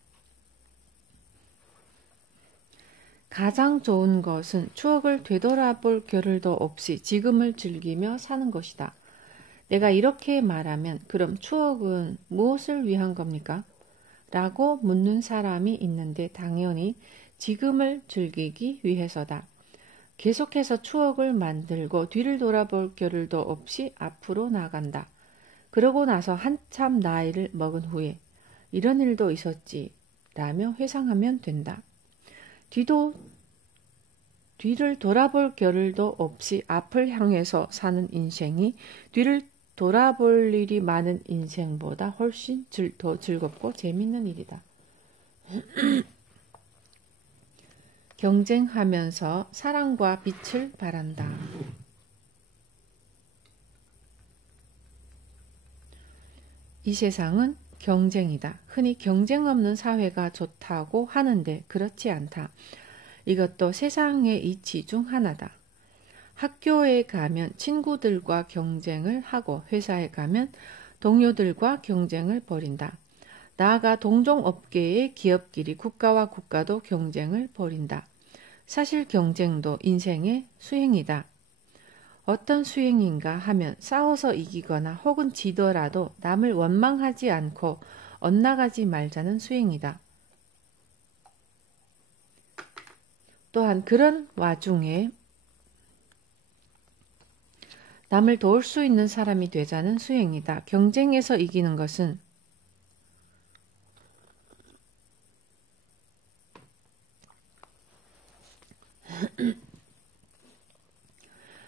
가장 좋은 것은 추억을 되돌아볼 겨를도 없이 지금을 즐기며 사는 것이다. 내가 이렇게 말하면 그럼 추억은 무엇을 위한 겁니까? 라고 묻는 사람이 있는데 당연히 지금을 즐기기 위해서다. 계속해서 추억을 만들고 뒤를 돌아볼 겨를도 없이 앞으로 나간다. 그러고 나서 한참 나이를 먹은 후에 이런 일도 있었지 라며 회상하면 된다. 뒤를 돌아볼 겨를도 없이 앞을 향해서 사는 인생이 뒤를 돌아볼 일이 많은 인생보다 훨씬 더 즐겁고 재밌는 일이다. 경쟁하면서 사랑과 빛을 바란다. 이 세상은 경쟁이다. 흔히 경쟁 없는 사회가 좋다고 하는데 그렇지 않다. 이것도 세상의 이치 중 하나다. 학교에 가면 친구들과 경쟁을 하고 회사에 가면 동료들과 경쟁을 벌인다. 나아가 동종업계의 기업끼리 국가와 국가도 경쟁을 벌인다. 사실 경쟁도 인생의 수행이다. 어떤 수행인가 하면 싸워서 이기거나 혹은 지더라도 남을 원망하지 않고 엇나가지 말자는 수행이다. 또한 그런 와중에 남을 도울 수 있는 사람이 되자는 수행이다. 경쟁에서 이기는 것은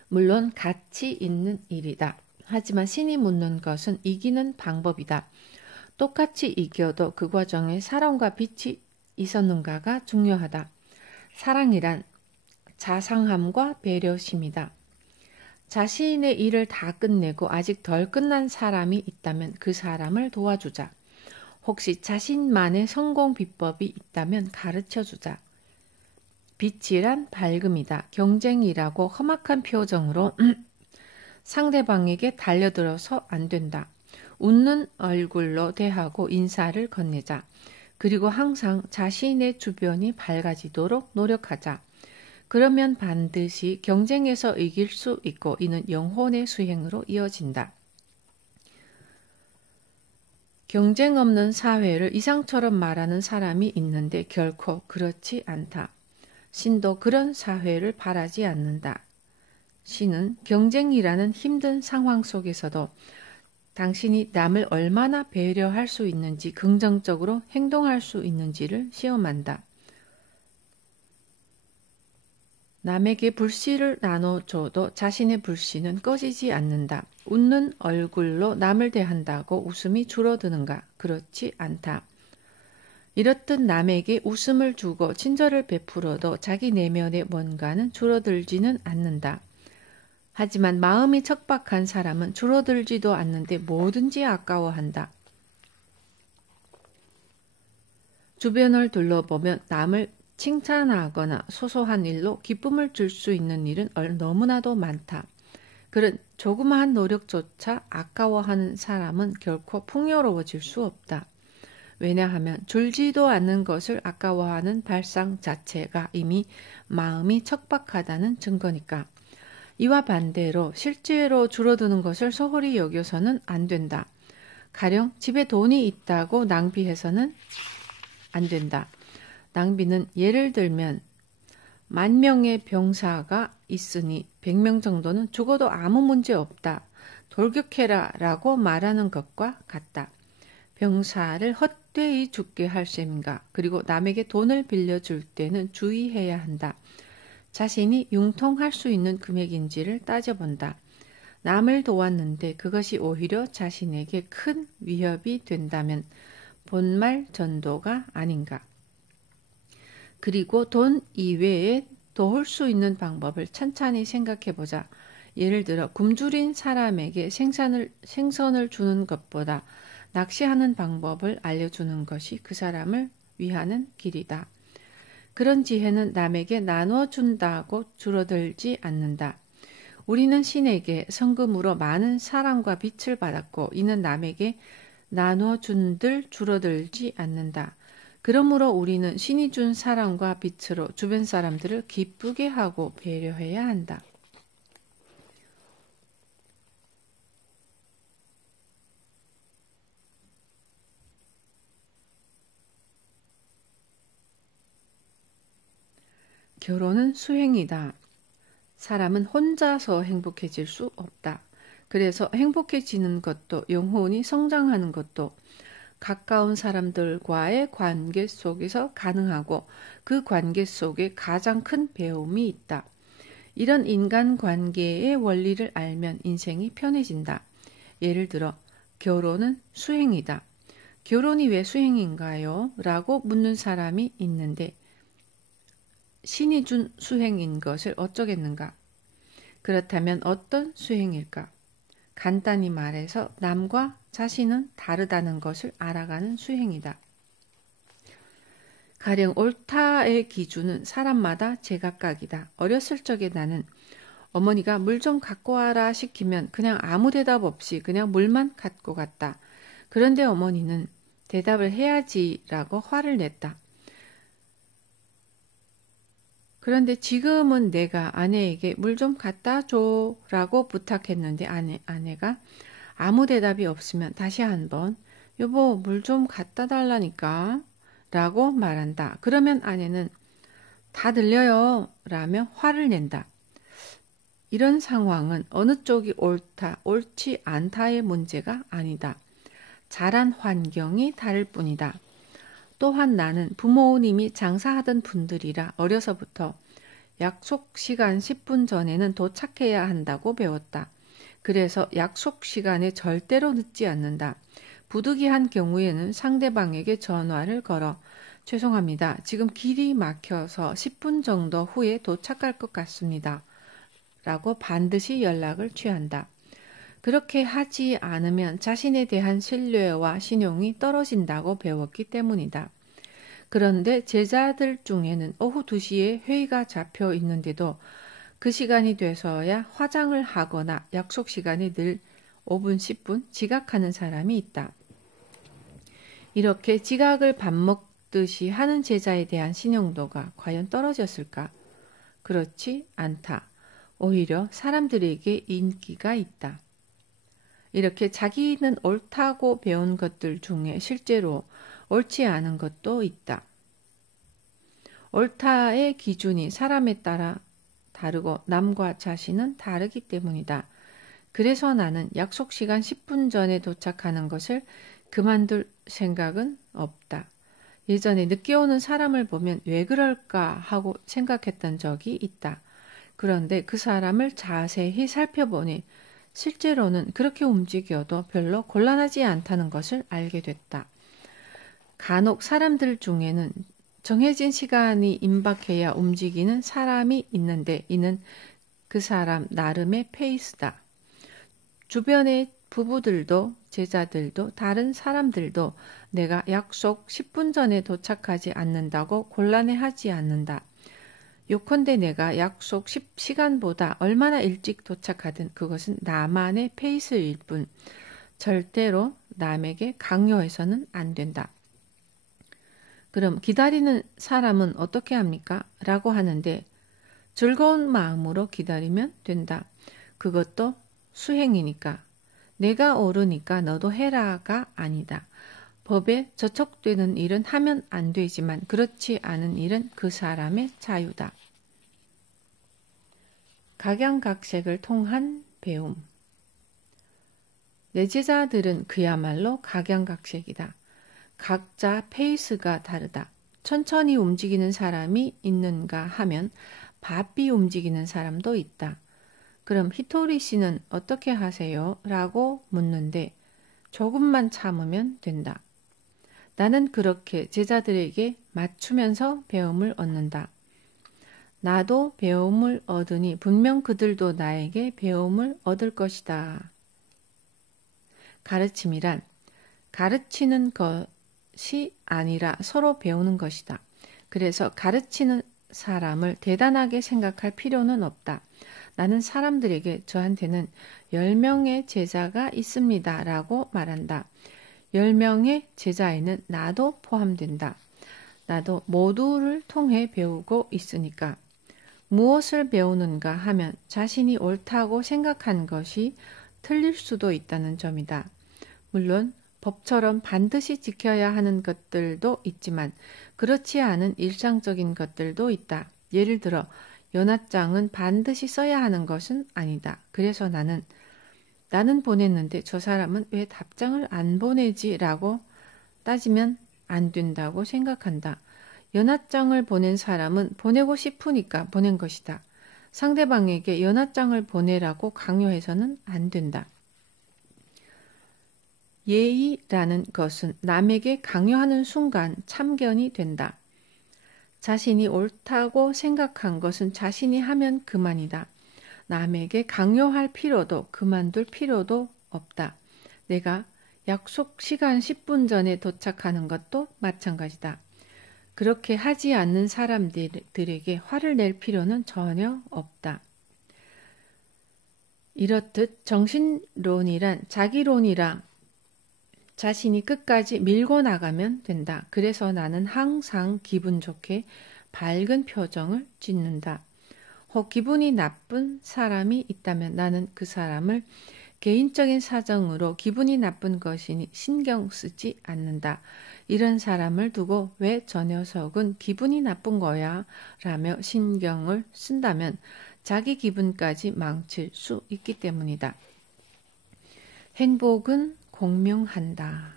물론 가치 있는 일이다. 하지만 신이 묻는 것은 이기는 방법이다. 똑같이 이겨도 그 과정에 사랑과 빛이 있었는가가 중요하다. 사랑이란 자상함과 배려심이다. 자신의 일을 다 끝내고 아직 덜 끝난 사람이 있다면 그 사람을 도와주자. 혹시 자신만의 성공 비법이 있다면 가르쳐주자. 빛이란 밝음이다. 경쟁이라고 험악한 표정으로 상대방에게 달려들어서 안 된다. 웃는 얼굴로 대하고 인사를 건네자. 그리고 항상 자신의 주변이 밝아지도록 노력하자. 그러면 반드시 경쟁에서 이길 수 있고 이는 영혼의 수행으로 이어진다. 경쟁 없는 사회를 이상처럼 말하는 사람이 있는데 결코 그렇지 않다. 신도 그런 사회를 바라지 않는다. 신은 경쟁이라는 힘든 상황 속에서도 당신이 남을 얼마나 배려할 수 있는지, 긍정적으로 행동할 수 있는지를 시험한다. 남에게 불씨를 나눠줘도 자신의 불씨는 꺼지지 않는다. 웃는 얼굴로 남을 대한다고 웃음이 줄어드는가? 그렇지 않다. 이렇듯 남에게 웃음을 주고 친절을 베풀어도 자기 내면의 뭔가는 줄어들지는 않는다. 하지만 마음이 척박한 사람은 줄어들지도 않는데 뭐든지 아까워한다. 주변을 둘러보면 남을 칭찬하거나 소소한 일로 기쁨을 줄 수 있는 일은 너무나도 많다. 그런 조그마한 노력조차 아까워하는 사람은 결코 풍요로워질 수 없다. 왜냐하면 줄지도 않는 것을 아까워하는 발상 자체가 이미 마음이 척박하다는 증거니까. 이와 반대로 실제로 줄어드는 것을 소홀히 여겨서는 안 된다. 가령 집에 돈이 있다고 낭비해서는 안 된다. 낭비는 예를 들면 10,000명의 병사가 있으니 100명 정도는 죽어도 아무 문제 없다. 돌격해라 라고 말하는 것과 같다. 병사를 헛되이 죽게 할 셈인가. 그리고 남에게 돈을 빌려줄 때는 주의해야 한다. 자신이 융통할 수 있는 금액인지를 따져본다. 남을 도왔는데 그것이 오히려 자신에게 큰 위협이 된다면 본말 전도가 아닌가. 그리고 돈 이외에 도울 수 있는 방법을 찬찬히 생각해보자. 예를 들어 굶주린 사람에게 생선을 주는 것보다 낚시하는 방법을 알려주는 것이 그 사람을 위하는 길이다. 그런 지혜는 남에게 나눠준다고 줄어들지 않는다. 우리는 신에게 성금으로 많은 사랑과 빛을 받았고 이는 남에게 나눠준들 줄어들지 않는다. 그러므로 우리는 신이 준 사랑과 빛으로 주변 사람들을 기쁘게 하고 배려해야 한다. 결혼은 수행이다. 사람은 혼자서 행복해질 수 없다. 그래서 행복해지는 것도 영혼이 성장하는 것도 가까운 사람들과의 관계 속에서 가능하고 그 관계 속에 가장 큰 배움이 있다. 이런 인간관계의 원리를 알면 인생이 편해진다. 예를 들어 결혼은 수행이다. 결혼이 왜 수행인가요? 라고 묻는 사람이 있는데 신이 준 수행인 것을 어쩌겠는가? 그렇다면 어떤 수행일까? 간단히 말해서 남과 자신은 다르다는 것을 알아가는 수행이다. 가령 옳다의 기준은 사람마다 제각각이다. 어렸을 적에 나는 어머니가 물 좀 갖고 와라 시키면 그냥 아무 대답 없이 그냥 물만 갖고 갔다. 그런데 어머니는 대답을 해야지라고 화를 냈다. 그런데 지금은 내가 아내에게 물 좀 갖다 줘라고 부탁했는데 아내가 아무 대답이 없으면 다시 한번 여보 물 좀 갖다 달라니까 라고 말한다. 그러면 아내는 다 들려요 라며 화를 낸다. 이런 상황은 어느 쪽이 옳다, 옳지 않다의 문제가 아니다. 자란 환경이 다를 뿐이다. 또한 나는 부모님이 장사하던 분들이라 어려서부터 약속 시간 10분 전에는 도착해야 한다고 배웠다. 그래서 약속 시간에 절대로 늦지 않는다. 부득이한 경우에는 상대방에게 전화를 걸어 죄송합니다. 지금 길이 막혀서 10분 정도 후에 도착할 것 같습니다. 라고 반드시 연락을 취한다. 그렇게 하지 않으면 자신에 대한 신뢰와 신용이 떨어진다고 배웠기 때문이다. 그런데 제자들 중에는 오후 2시에 회의가 잡혀 있는데도 그 시간이 돼서야 화장을 하거나 약속 시간에 늘 5분, 10분 지각하는 사람이 있다. 이렇게 지각을 밥 먹듯이 하는 제자에 대한 신용도가 과연 떨어졌을까? 그렇지 않다. 오히려 사람들에게 인기가 있다. 이렇게 자기는 옳다고 배운 것들 중에 실제로 옳지 않은 것도 있다. 옳다의 기준이 사람에 따라 다르고 남과 자신은 다르기 때문이다. 그래서 나는 약속 시간 10분 전에 도착하는 것을 그만둘 생각은 없다. 예전에 늦게 오는 사람을 보면 왜 그럴까 하고 생각했던 적이 있다. 그런데 그 사람을 자세히 살펴보니 실제로는 그렇게 움직여도 별로 곤란하지 않다는 것을 알게 됐다. 간혹 사람들 중에는 정해진 시간이 임박해야 움직이는 사람이 있는데 이는 그 사람 나름의 페이스다. 주변의 부부들도 제자들도 다른 사람들도 내가 약속 10분 전에 도착하지 않는다고 곤란해하지 않는다. 요컨대 내가 약속 10시간보다 얼마나 일찍 도착하든 그것은 나만의 페이스일 뿐 절대로 남에게 강요해서는 안 된다. 그럼 기다리는 사람은 어떻게 합니까? 라고 하는데 즐거운 마음으로 기다리면 된다. 그것도 수행이니까. 내가 옳으니까 너도 해라가 아니다. 법에 저촉되는 일은 하면 안 되지만 그렇지 않은 일은 그 사람의 자유다. 각양각색을 통한 배움. 내 제자들은 그야말로 각양각색이다. 각자 페이스가 다르다. 천천히 움직이는 사람이 있는가 하면 바삐 움직이는 사람도 있다. 그럼 히토리 씨는 어떻게 하세요? 라고 묻는데 조금만 참으면 된다. 나는 그렇게 제자들에게 맞추면서 배움을 얻는다. 나도 배움을 얻으니 분명 그들도 나에게 배움을 얻을 것이다. 가르침이란 가르치는 것이 아니라 서로 배우는 것이다. 그래서 가르치는 사람을 대단하게 생각할 필요는 없다. 나는 사람들에게 저한테는 10명의 제자가 있습니다. 라고 말한다. 10명의 제자에는 나도 포함된다. 나도 모두를 통해 배우고 있으니까. 무엇을 배우는가 하면 자신이 옳다고 생각한 것이 틀릴 수도 있다는 점이다. 물론 법처럼 반드시 지켜야 하는 것들도 있지만 그렇지 않은 일상적인 것들도 있다. 예를 들어 연하장은 반드시 써야 하는 것은 아니다. 그래서 나는 보냈는데 저 사람은 왜 답장을 안 보내지? 라고 따지면 안 된다고 생각한다. 연하장을 보낸 사람은 보내고 싶으니까 보낸 것이다. 상대방에게 연하장을 보내라고 강요해서는 안 된다. 예의라는 것은 남에게 강요하는 순간 참견이 된다. 자신이 옳다고 생각한 것은 자신이 하면 그만이다. 남에게 강요할 필요도 그만둘 필요도 없다. 내가 약속 시간 10분 전에 도착하는 것도 마찬가지다. 그렇게 하지 않는 사람들에게 화를 낼 필요는 전혀 없다. 이렇듯 정신론이란 자기론이라 자신이 끝까지 밀고 나가면 된다. 그래서 나는 항상 기분 좋게 밝은 표정을 짓는다. 혹 기분이 나쁜 사람이 있다면 나는 그 사람을 개인적인 사정으로 기분이 나쁜 것이니 신경 쓰지 않는다. 이런 사람을 두고 왜 저 녀석은 기분이 나쁜 거야? 라며 신경을 쓴다면 자기 기분까지 망칠 수 있기 때문이다. 행복은 공명한다.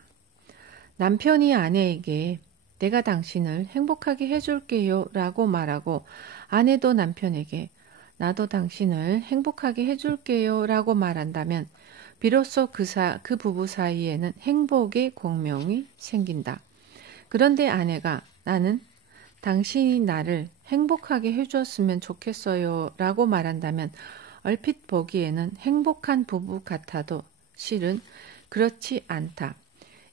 남편이 아내에게 내가 당신을 행복하게 해줄게요 라고 말하고 아내도 남편에게 나도 당신을 행복하게 해줄게요 라고 말한다면 비로소 그 부부 사이에는 행복의 공명이 생긴다. 그런데 아내가 나는 당신이 나를 행복하게 해주었으면 좋겠어요 라고 말한다면 얼핏 보기에는 행복한 부부 같아도 실은 그렇지 않다.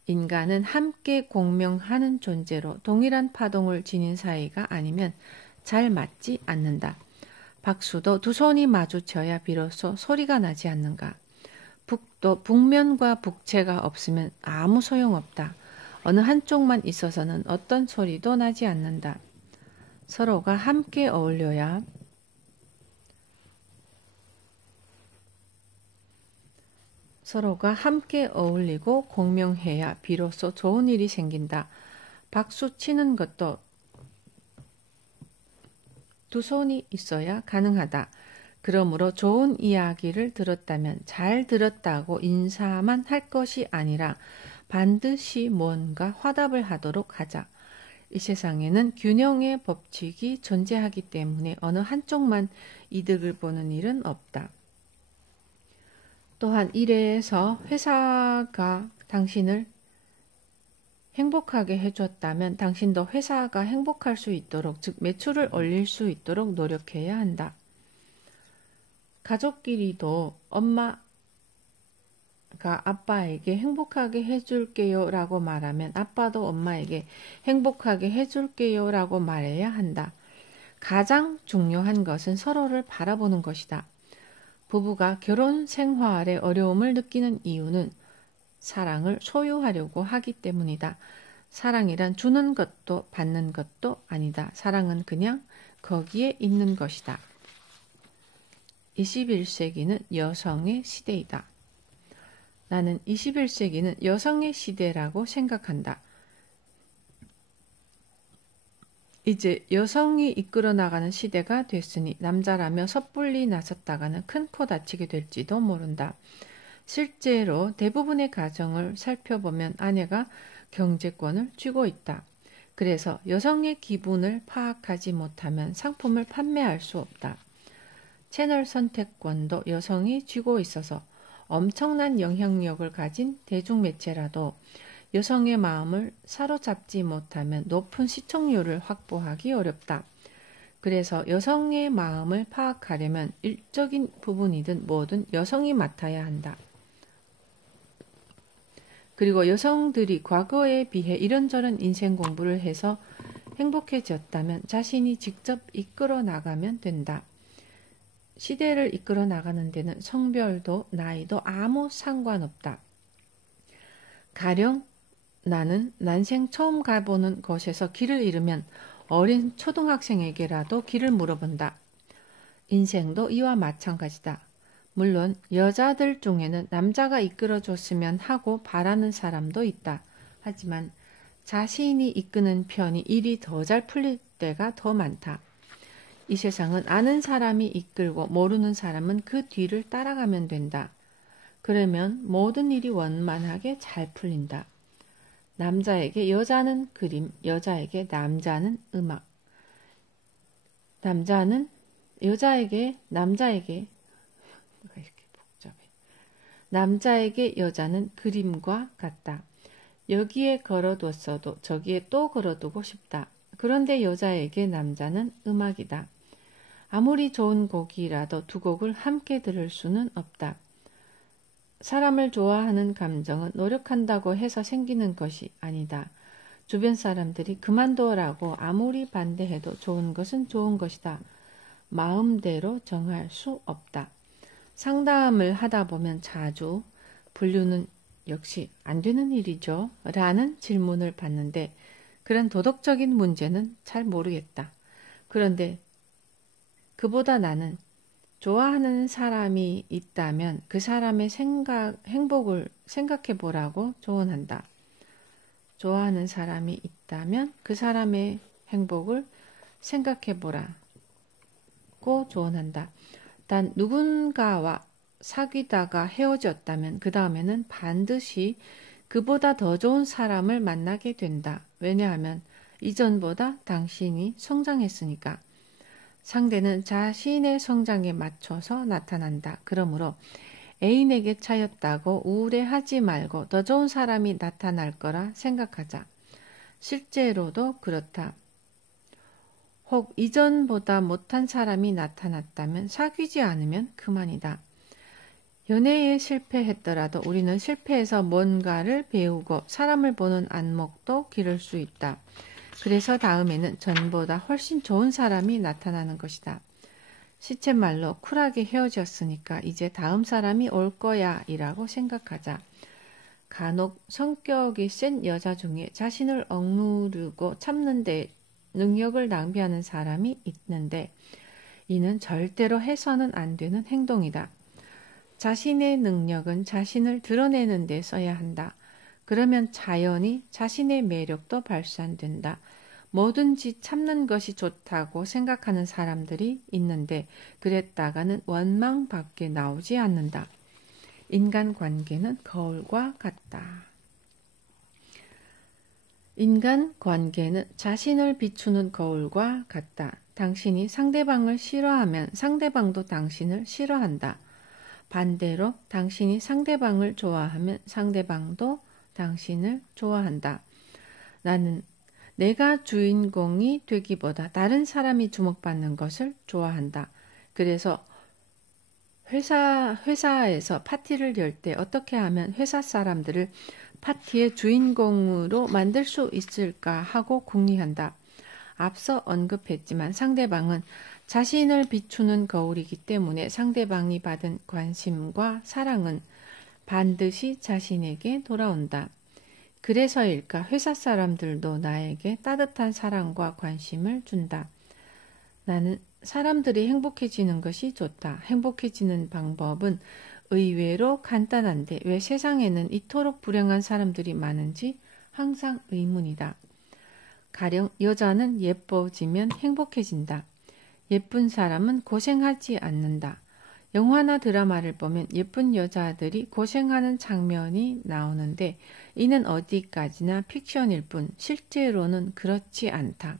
인간은 함께 공명하는 존재로 동일한 파동을 지닌 사이가 아니면 잘 맞지 않는다. 박수도 두 손이 마주쳐야 비로소 소리가 나지 않는가. 북도 북면과 북채가 없으면 아무 소용없다. 어느 한쪽만 있어서는 어떤 소리도 나지 않는다. 서로가 함께 서로가 함께 어울리고 공명해야 비로소 좋은 일이 생긴다. 박수 치는 것도 두 손이 있어야 가능하다. 그러므로 좋은 이야기를 들었다면 잘 들었다고 인사만 할 것이 아니라 반드시 뭔가 화답을 하도록 하자. 이 세상에는 균형의 법칙이 존재하기 때문에 어느 한쪽만 이득을 보는 일은 없다. 또한 일에서 회사가 당신을 행복하게 해줬다면 당신도 회사가 행복할 수 있도록, 즉 매출을 올릴 수 있도록 노력해야 한다. 가족끼리도 엄마가 아빠에게 행복하게 해줄게요 라고 말하면 아빠도 엄마에게 행복하게 해줄게요 라고 말해야 한다. 가장 중요한 것은 서로를 바라보는 것이다. 부부가 결혼 생활에 어려움을 느끼는 이유는 사랑을 소유하려고 하기 때문이다. 사랑이란 주는 것도 받는 것도 아니다. 사랑은 그냥 거기에 있는 것이다. 21세기는 여성의 시대이다. 나는 21세기는 여성의 시대라고 생각한다. 이제 여성이 이끌어 나가는 시대가 됐으니 남자라며 섣불리 나섰다가는 큰 코 다치게 될지도 모른다. 실제로 대부분의 가정을 살펴보면 아내가 경제권을 쥐고 있다. 그래서 여성의 기분을 파악하지 못하면 상품을 판매할 수 없다. 채널 선택권도 여성이 쥐고 있어서 엄청난 영향력을 가진 대중매체라도 여성의 마음을 사로잡지 못하면 높은 시청률을 확보하기 어렵다. 그래서 여성의 마음을 파악하려면 일적인 부분이든 뭐든 여성이 맡아야 한다. 그리고 여성들이 과거에 비해 이런저런 인생 공부를 해서 행복해졌다면 자신이 직접 이끌어 나가면 된다. 시대를 이끌어 나가는 데는 성별도 나이도 아무 상관없다. 가령 나는 난생 처음 가보는 곳에서 길을 잃으면 어린 초등학생에게라도 길을 물어본다. 인생도 이와 마찬가지다. 물론 여자들 중에는 남자가 이끌어줬으면 하고 바라는 사람도 있다. 하지만 자신이 이끄는 편이 일이 더 잘 풀릴 때가 더 많다. 이 세상은 아는 사람이 이끌고 모르는 사람은 그 뒤를 따라가면 된다. 그러면 모든 일이 원만하게 잘 풀린다. 남자에게 여자는 그림, 여자에게 남자는 음악. 남자는 여자에게 남자에게 이렇게 복잡해. 남자에게 여자는 그림과 같다. 여기에 걸어뒀어도 저기에 또 걸어두고 싶다. 그런데 여자에게 남자는 음악이다. 아무리 좋은 곡이라도 두 곡을 함께 들을 수는 없다. 사람을 좋아하는 감정은 노력한다고 해서 생기는 것이 아니다. 주변 사람들이 그만둬라고 아무리 반대해도 좋은 것은 좋은 것이다. 마음대로 정할 수 없다. 상담을 하다 보면 자주 분류는 역시 안 되는 일이죠 라는 질문을 받는데 그런 도덕적인 문제는 잘 모르겠다. 그런데 그보다 나는 좋아하는 사람이 있다면 그 사람의 행복을 생각해 보라고 조언한다. 좋아하는 사람이 있다면 그 사람의 행복을 생각해 보라고 조언한다. 단 누군가와 사귀다가 헤어졌다면 그 다음에는 반드시 그보다 더 좋은 사람을 만나게 된다. 왜냐하면 이전보다 당신이 성장했으니까. 상대는 자신의 성장에 맞춰서 나타난다. 그러므로 애인에게 차였다고 우울해하지 말고 더 좋은 사람이 나타날 거라 생각하자. 실제로도 그렇다. 혹 이전보다 못한 사람이 나타났다면 사귀지 않으면 그만이다. 연애에 실패했더라도 우리는 실패해서 뭔가를 배우고 사람을 보는 안목도 기를 수 있다. 그래서 다음에는 전보다 훨씬 좋은 사람이 나타나는 것이다. 시쳇말로 쿨하게 헤어졌으니까 이제 다음 사람이 올 거야 이라고 생각하자. 간혹 성격이 센 여자 중에 자신을 억누르고 참는 데 능력을 낭비하는 사람이 있는데 이는 절대로 해서는 안 되는 행동이다. 자신의 능력은 자신을 드러내는 데 써야 한다. 그러면 자연히 자신의 매력도 발산된다. 뭐든지 참는 것이 좋다고 생각하는 사람들이 있는데 그랬다가는 원망밖에 나오지 않는다. 인간관계는 거울과 같다. 인간관계는 자신을 비추는 거울과 같다. 당신이 상대방을 싫어하면 상대방도 당신을 싫어한다. 반대로 당신이 상대방을 좋아하면 상대방도 당신을 좋아한다. 나는 내가 주인공이 되기보다 다른 사람이 주목받는 것을 좋아한다. 그래서 회사에서 파티를 열 때 어떻게 하면 회사 사람들을 파티의 주인공으로 만들 수 있을까 하고 궁리한다. 앞서 언급했지만 상대방은 자신을 비추는 거울이기 때문에 상대방이 받은 관심과 사랑은 반드시 자신에게 돌아온다. 그래서일까 회사 사람들도 나에게 따뜻한 사랑과 관심을 준다. 나는 사람들이 행복해지는 것이 좋다. 행복해지는 방법은 의외로 간단한데 왜 세상에는 이토록 불행한 사람들이 많은지 항상 의문이다. 가령 여자는 예뻐지면 행복해진다. 예쁜 사람은 고생하지 않는다. 영화나 드라마를 보면 예쁜 여자들이 고생하는 장면이 나오는데 이는 어디까지나 픽션일 뿐 실제로는 그렇지 않다.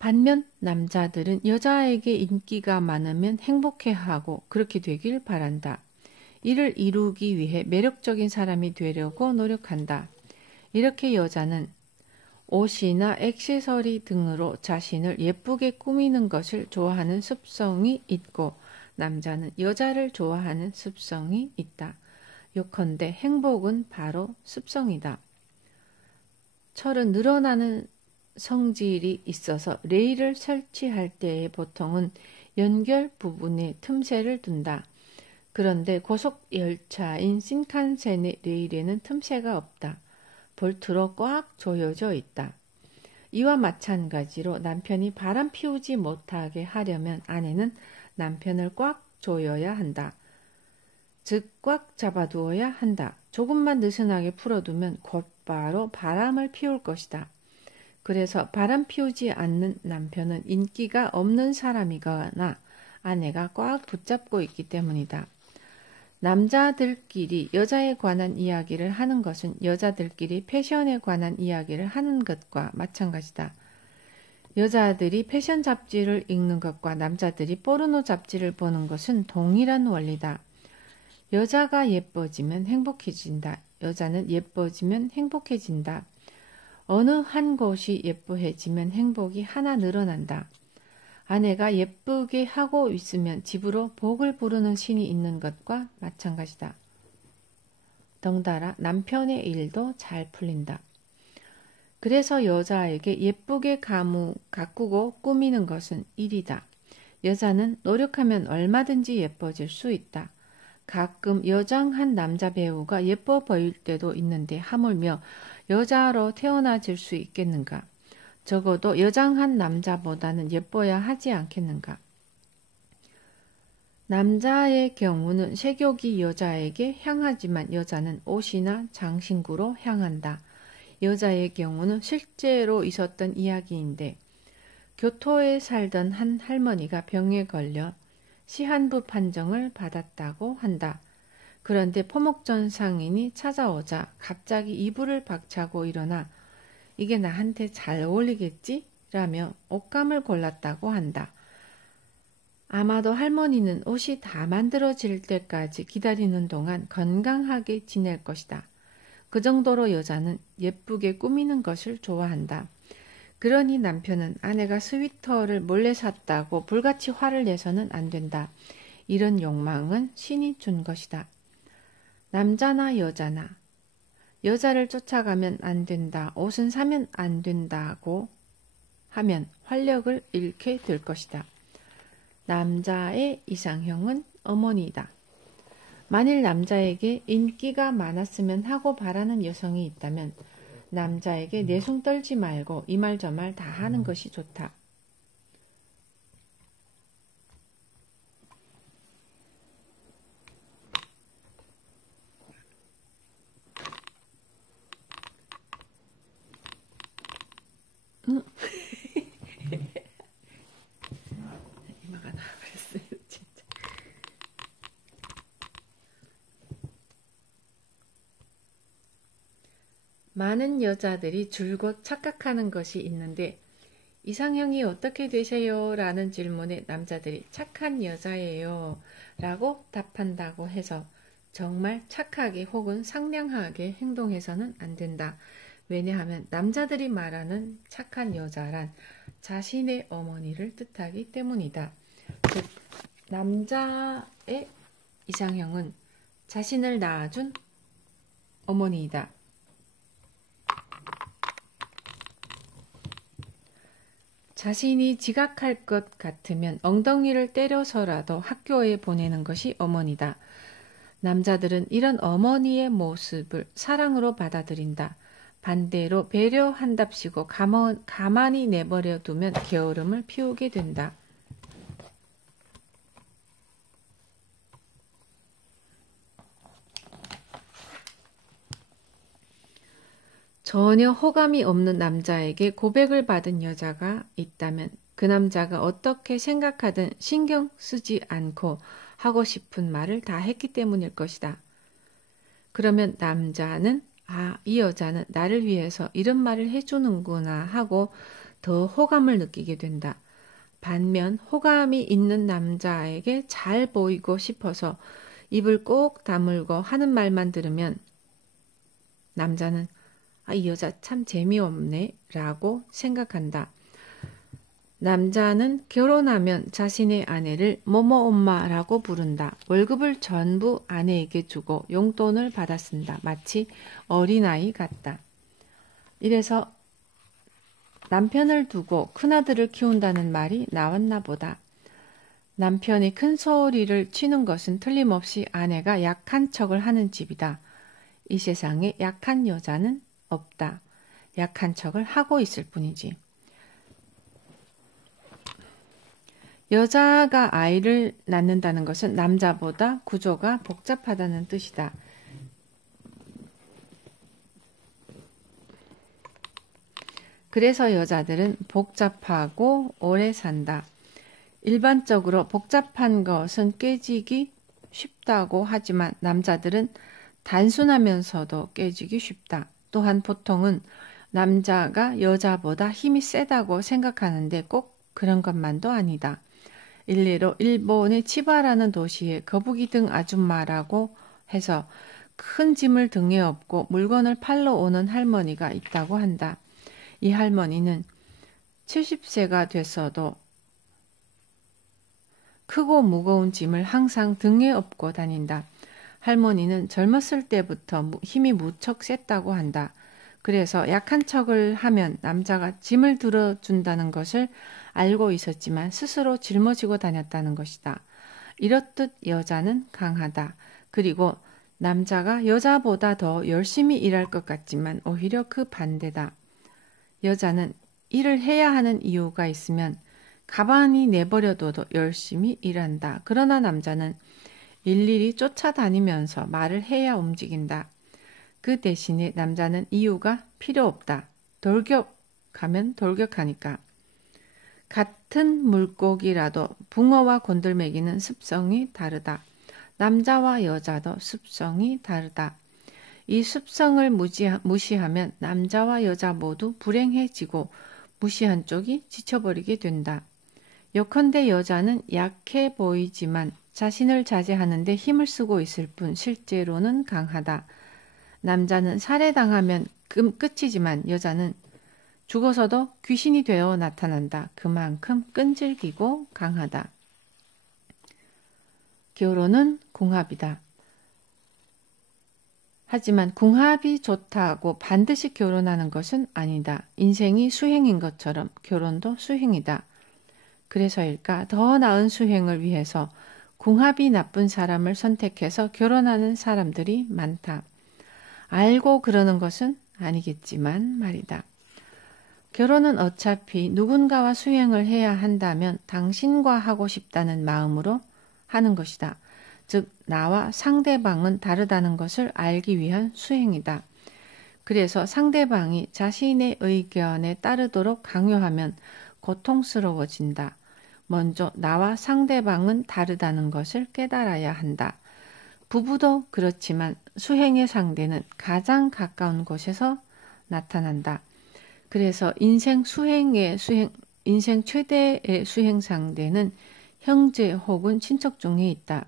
반면 남자들은 여자에게 인기가 많으면 행복해하고 그렇게 되길 바란다. 이를 이루기 위해 매력적인 사람이 되려고 노력한다. 이렇게 여자는 옷이나 액세서리 등으로 자신을 예쁘게 꾸미는 것을 좋아하는 습성이 있고 남자는 여자를 좋아하는 습성이 있다. 요컨대 행복은 바로 습성이다. 철은 늘어나는 성질이 있어서 레일을 설치할 때에 보통은 연결 부분에 틈새를 둔다. 그런데 고속열차인 신칸센의 레일에는 틈새가 없다. 볼트로 꽉 조여져 있다. 이와 마찬가지로 남편이 바람 피우지 못하게 하려면 아내는 남편을 꽉 조여야 한다. 즉 꽉 잡아두어야 한다. 조금만 느슨하게 풀어두면 곧바로 바람을 피울 것이다. 그래서 바람 피우지 않는 남편은 인기가 없는 사람이거나 아내가 꽉 붙잡고 있기 때문이다. 남자들끼리 여자에 관한 이야기를 하는 것은 여자들끼리 패션에 관한 이야기를 하는 것과 마찬가지다. 여자들이 패션 잡지를 읽는 것과 남자들이 포르노 잡지를 보는 것은 동일한 원리다. 여자가 예뻐지면 행복해진다. 여자는 예뻐지면 행복해진다. 어느 한 곳이 예뻐해지면 행복이 하나 늘어난다. 아내가 예쁘게 하고 있으면 집으로 복을 부르는 신이 있는 것과 마찬가지다. 덩달아 남편의 일도 잘 풀린다. 그래서 여자에게 예쁘게 가꾸고 꾸미는 것은 일이다. 여자는 노력하면 얼마든지 예뻐질 수 있다. 가끔 여장한 남자 배우가 예뻐 보일 때도 있는데 하물며 여자로 태어나질 수 있겠는가? 적어도 여장한 남자보다는 예뻐야 하지 않겠는가? 남자의 경우는 색욕이 여자에게 향하지만 여자는 옷이나 장신구로 향한다. 여자의 경우는 실제로 있었던 이야기인데 교토에 살던 한 할머니가 병에 걸려 시한부 판정을 받았다고 한다. 그런데 포목전 상인이 찾아오자 갑자기 이불을 박차고 일어나 이게 나한테 잘 어울리겠지? 라며 옷감을 골랐다고 한다. 아마도 할머니는 옷이 다 만들어질 때까지 기다리는 동안 건강하게 지낼 것이다. 그 정도로 여자는 예쁘게 꾸미는 것을 좋아한다. 그러니 남편은 아내가 스웨터를 몰래 샀다고 불같이 화를 내서는 안 된다. 이런 욕망은 신이 준 것이다. 남자나 여자나 여자를 쫓아가면 안 된다, 옷은 사면 안 된다고 하면 활력을 잃게 될 것이다. 남자의 이상형은 어머니다. 만일 남자에게 인기가 많았으면 하고 바라는 여성이 있다면 남자에게 내숭 떨지 말고 이 말 저 말 다 하는 것이 좋다. 많은 여자들이 줄곧 착각하는 것이 있는데 이상형이 어떻게 되세요? 라는 질문에 남자들이 착한 여자예요 라고 답한다고 해서 정말 착하게 혹은 상냥하게 행동해서는 안 된다. 왜냐하면 남자들이 말하는 착한 여자란 자신의 어머니를 뜻하기 때문이다. 즉, 남자의 이상형은 자신을 낳아준 어머니이다. 자신이 지각할 것 같으면 엉덩이를 때려서라도 학교에 보내는 것이 어머니다. 남자들은 이런 어머니의 모습을 사랑으로 받아들인다. 반대로 배려한답시고 가만히 내버려 두면 게으름을 피우게 된다. 전혀 호감이 없는 남자에게 고백을 받은 여자가 있다면 그 남자가 어떻게 생각하든 신경 쓰지 않고 하고 싶은 말을 다 했기 때문일 것이다. 그러면 남자는 이 여자는 나를 위해서 이런 말을 해주는구나 하고 더 호감을 느끼게 된다. 반면 호감이 있는 남자에게 잘 보이고 싶어서 입을 꼭 다물고 하는 말만 들으면 남자는 이 여자 참 재미없네 라고 생각한다. 남자는 결혼하면 자신의 아내를 뭐뭐 엄마라고 부른다. 월급을 전부 아내에게 주고 용돈을 받아 쓴다. 마치 어린아이 같다. 이래서 남편을 두고 큰아들을 키운다는 말이 나왔나 보다. 남편이 큰 소리를 치는 것은 틀림없이 아내가 약한 척을 하는 집이다. 이 세상에 약한 여자는 없다. 약한 척을 하고 있을 뿐이지. 여자가 아이를 낳는다는 것은 남자보다 구조가 복잡하다는 뜻이다. 그래서 여자들은 복잡하고 오래 산다. 일반적으로 복잡한 것은 깨지기 쉽다고 하지만 남자들은 단순하면서도 깨지기 쉽다. 또한 보통은 남자가 여자보다 힘이 세다고 생각하는데 꼭 그런 것만도 아니다. 일례로 일본의 치바라는 도시에 거북이 등 아줌마라고 해서 큰 짐을 등에 업고 물건을 팔러 오는 할머니가 있다고 한다. 이 할머니는 70세가 됐어도 크고 무거운 짐을 항상 등에 업고 다닌다. 할머니는 젊었을 때부터 힘이 무척 셌다고 한다. 그래서 약한 척을 하면 남자가 짐을 들어준다는 것을 알고 있었지만 스스로 짊어지고 다녔다는 것이다. 이렇듯 여자는 강하다. 그리고 남자가 여자보다 더 열심히 일할 것 같지만 오히려 그 반대다. 여자는 일을 해야 하는 이유가 있으면 가만히 내버려둬도 열심히 일한다. 그러나 남자는 일일이 쫓아다니면서 말을 해야 움직인다. 그 대신에 남자는 이유가 필요 없다. 돌격하면 돌격하니까. 같은 물고기라도 붕어와 곤들매기는 습성이 다르다. 남자와 여자도 습성이 다르다. 이 습성을 무시하면 남자와 여자 모두 불행해지고 무시한 쪽이 지쳐버리게 된다. 요컨대 여자는 약해 보이지만 자신을 자제하는데 힘을 쓰고 있을 뿐 실제로는 강하다. 남자는 살해당하면 끝이지만 여자는 죽어서도 귀신이 되어 나타난다. 그만큼 끈질기고 강하다. 결혼은 궁합이다. 하지만 궁합이 좋다고 반드시 결혼하는 것은 아니다. 인생이 수행인 것처럼 결혼도 수행이다. 그래서일까 더 나은 수행을 위해서 궁합이 나쁜 사람을 선택해서 결혼하는 사람들이 많다. 알고 그러는 것은 아니겠지만 말이다. 결혼은 어차피 누군가와 수행을 해야 한다면 당신과 하고 싶다는 마음으로 하는 것이다. 즉 나와 상대방은 다르다는 것을 알기 위한 수행이다. 그래서 상대방이 자신의 의견에 따르도록 강요하면 고통스러워진다. 먼저 나와 상대방은 다르다는 것을 깨달아야 한다. 부부도 그렇지만 수행의 상대는 가장 가까운 곳에서 나타난다. 그래서 인생 최대의 수행 상대는 형제 혹은 친척 중에 있다.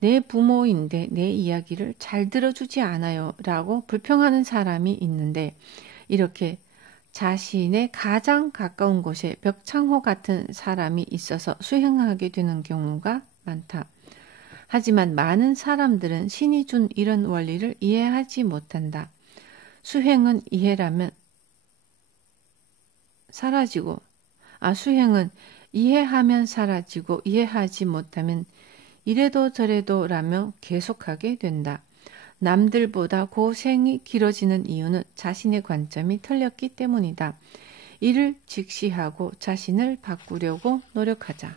내 부모인데 내 이야기를 잘 들어주지 않아요 라고 불평하는 사람이 있는데, 이렇게 자신의 가장 가까운 곳에 벽창호 같은 사람이 있어서 수행하게 되는 경우가 많다. 하지만 많은 사람들은 신이 준 이런 원리를 이해하지 못한다. 수행은 이해라면 사라지고, 수행은 이해하면 사라지고 이해하지 못하면 이래도 저래도 라며 계속하게 된다. 남들보다 고생이 길어지는 이유는 자신의 관점이 틀렸기 때문이다. 이를 직시하고 자신을 바꾸려고 노력하자.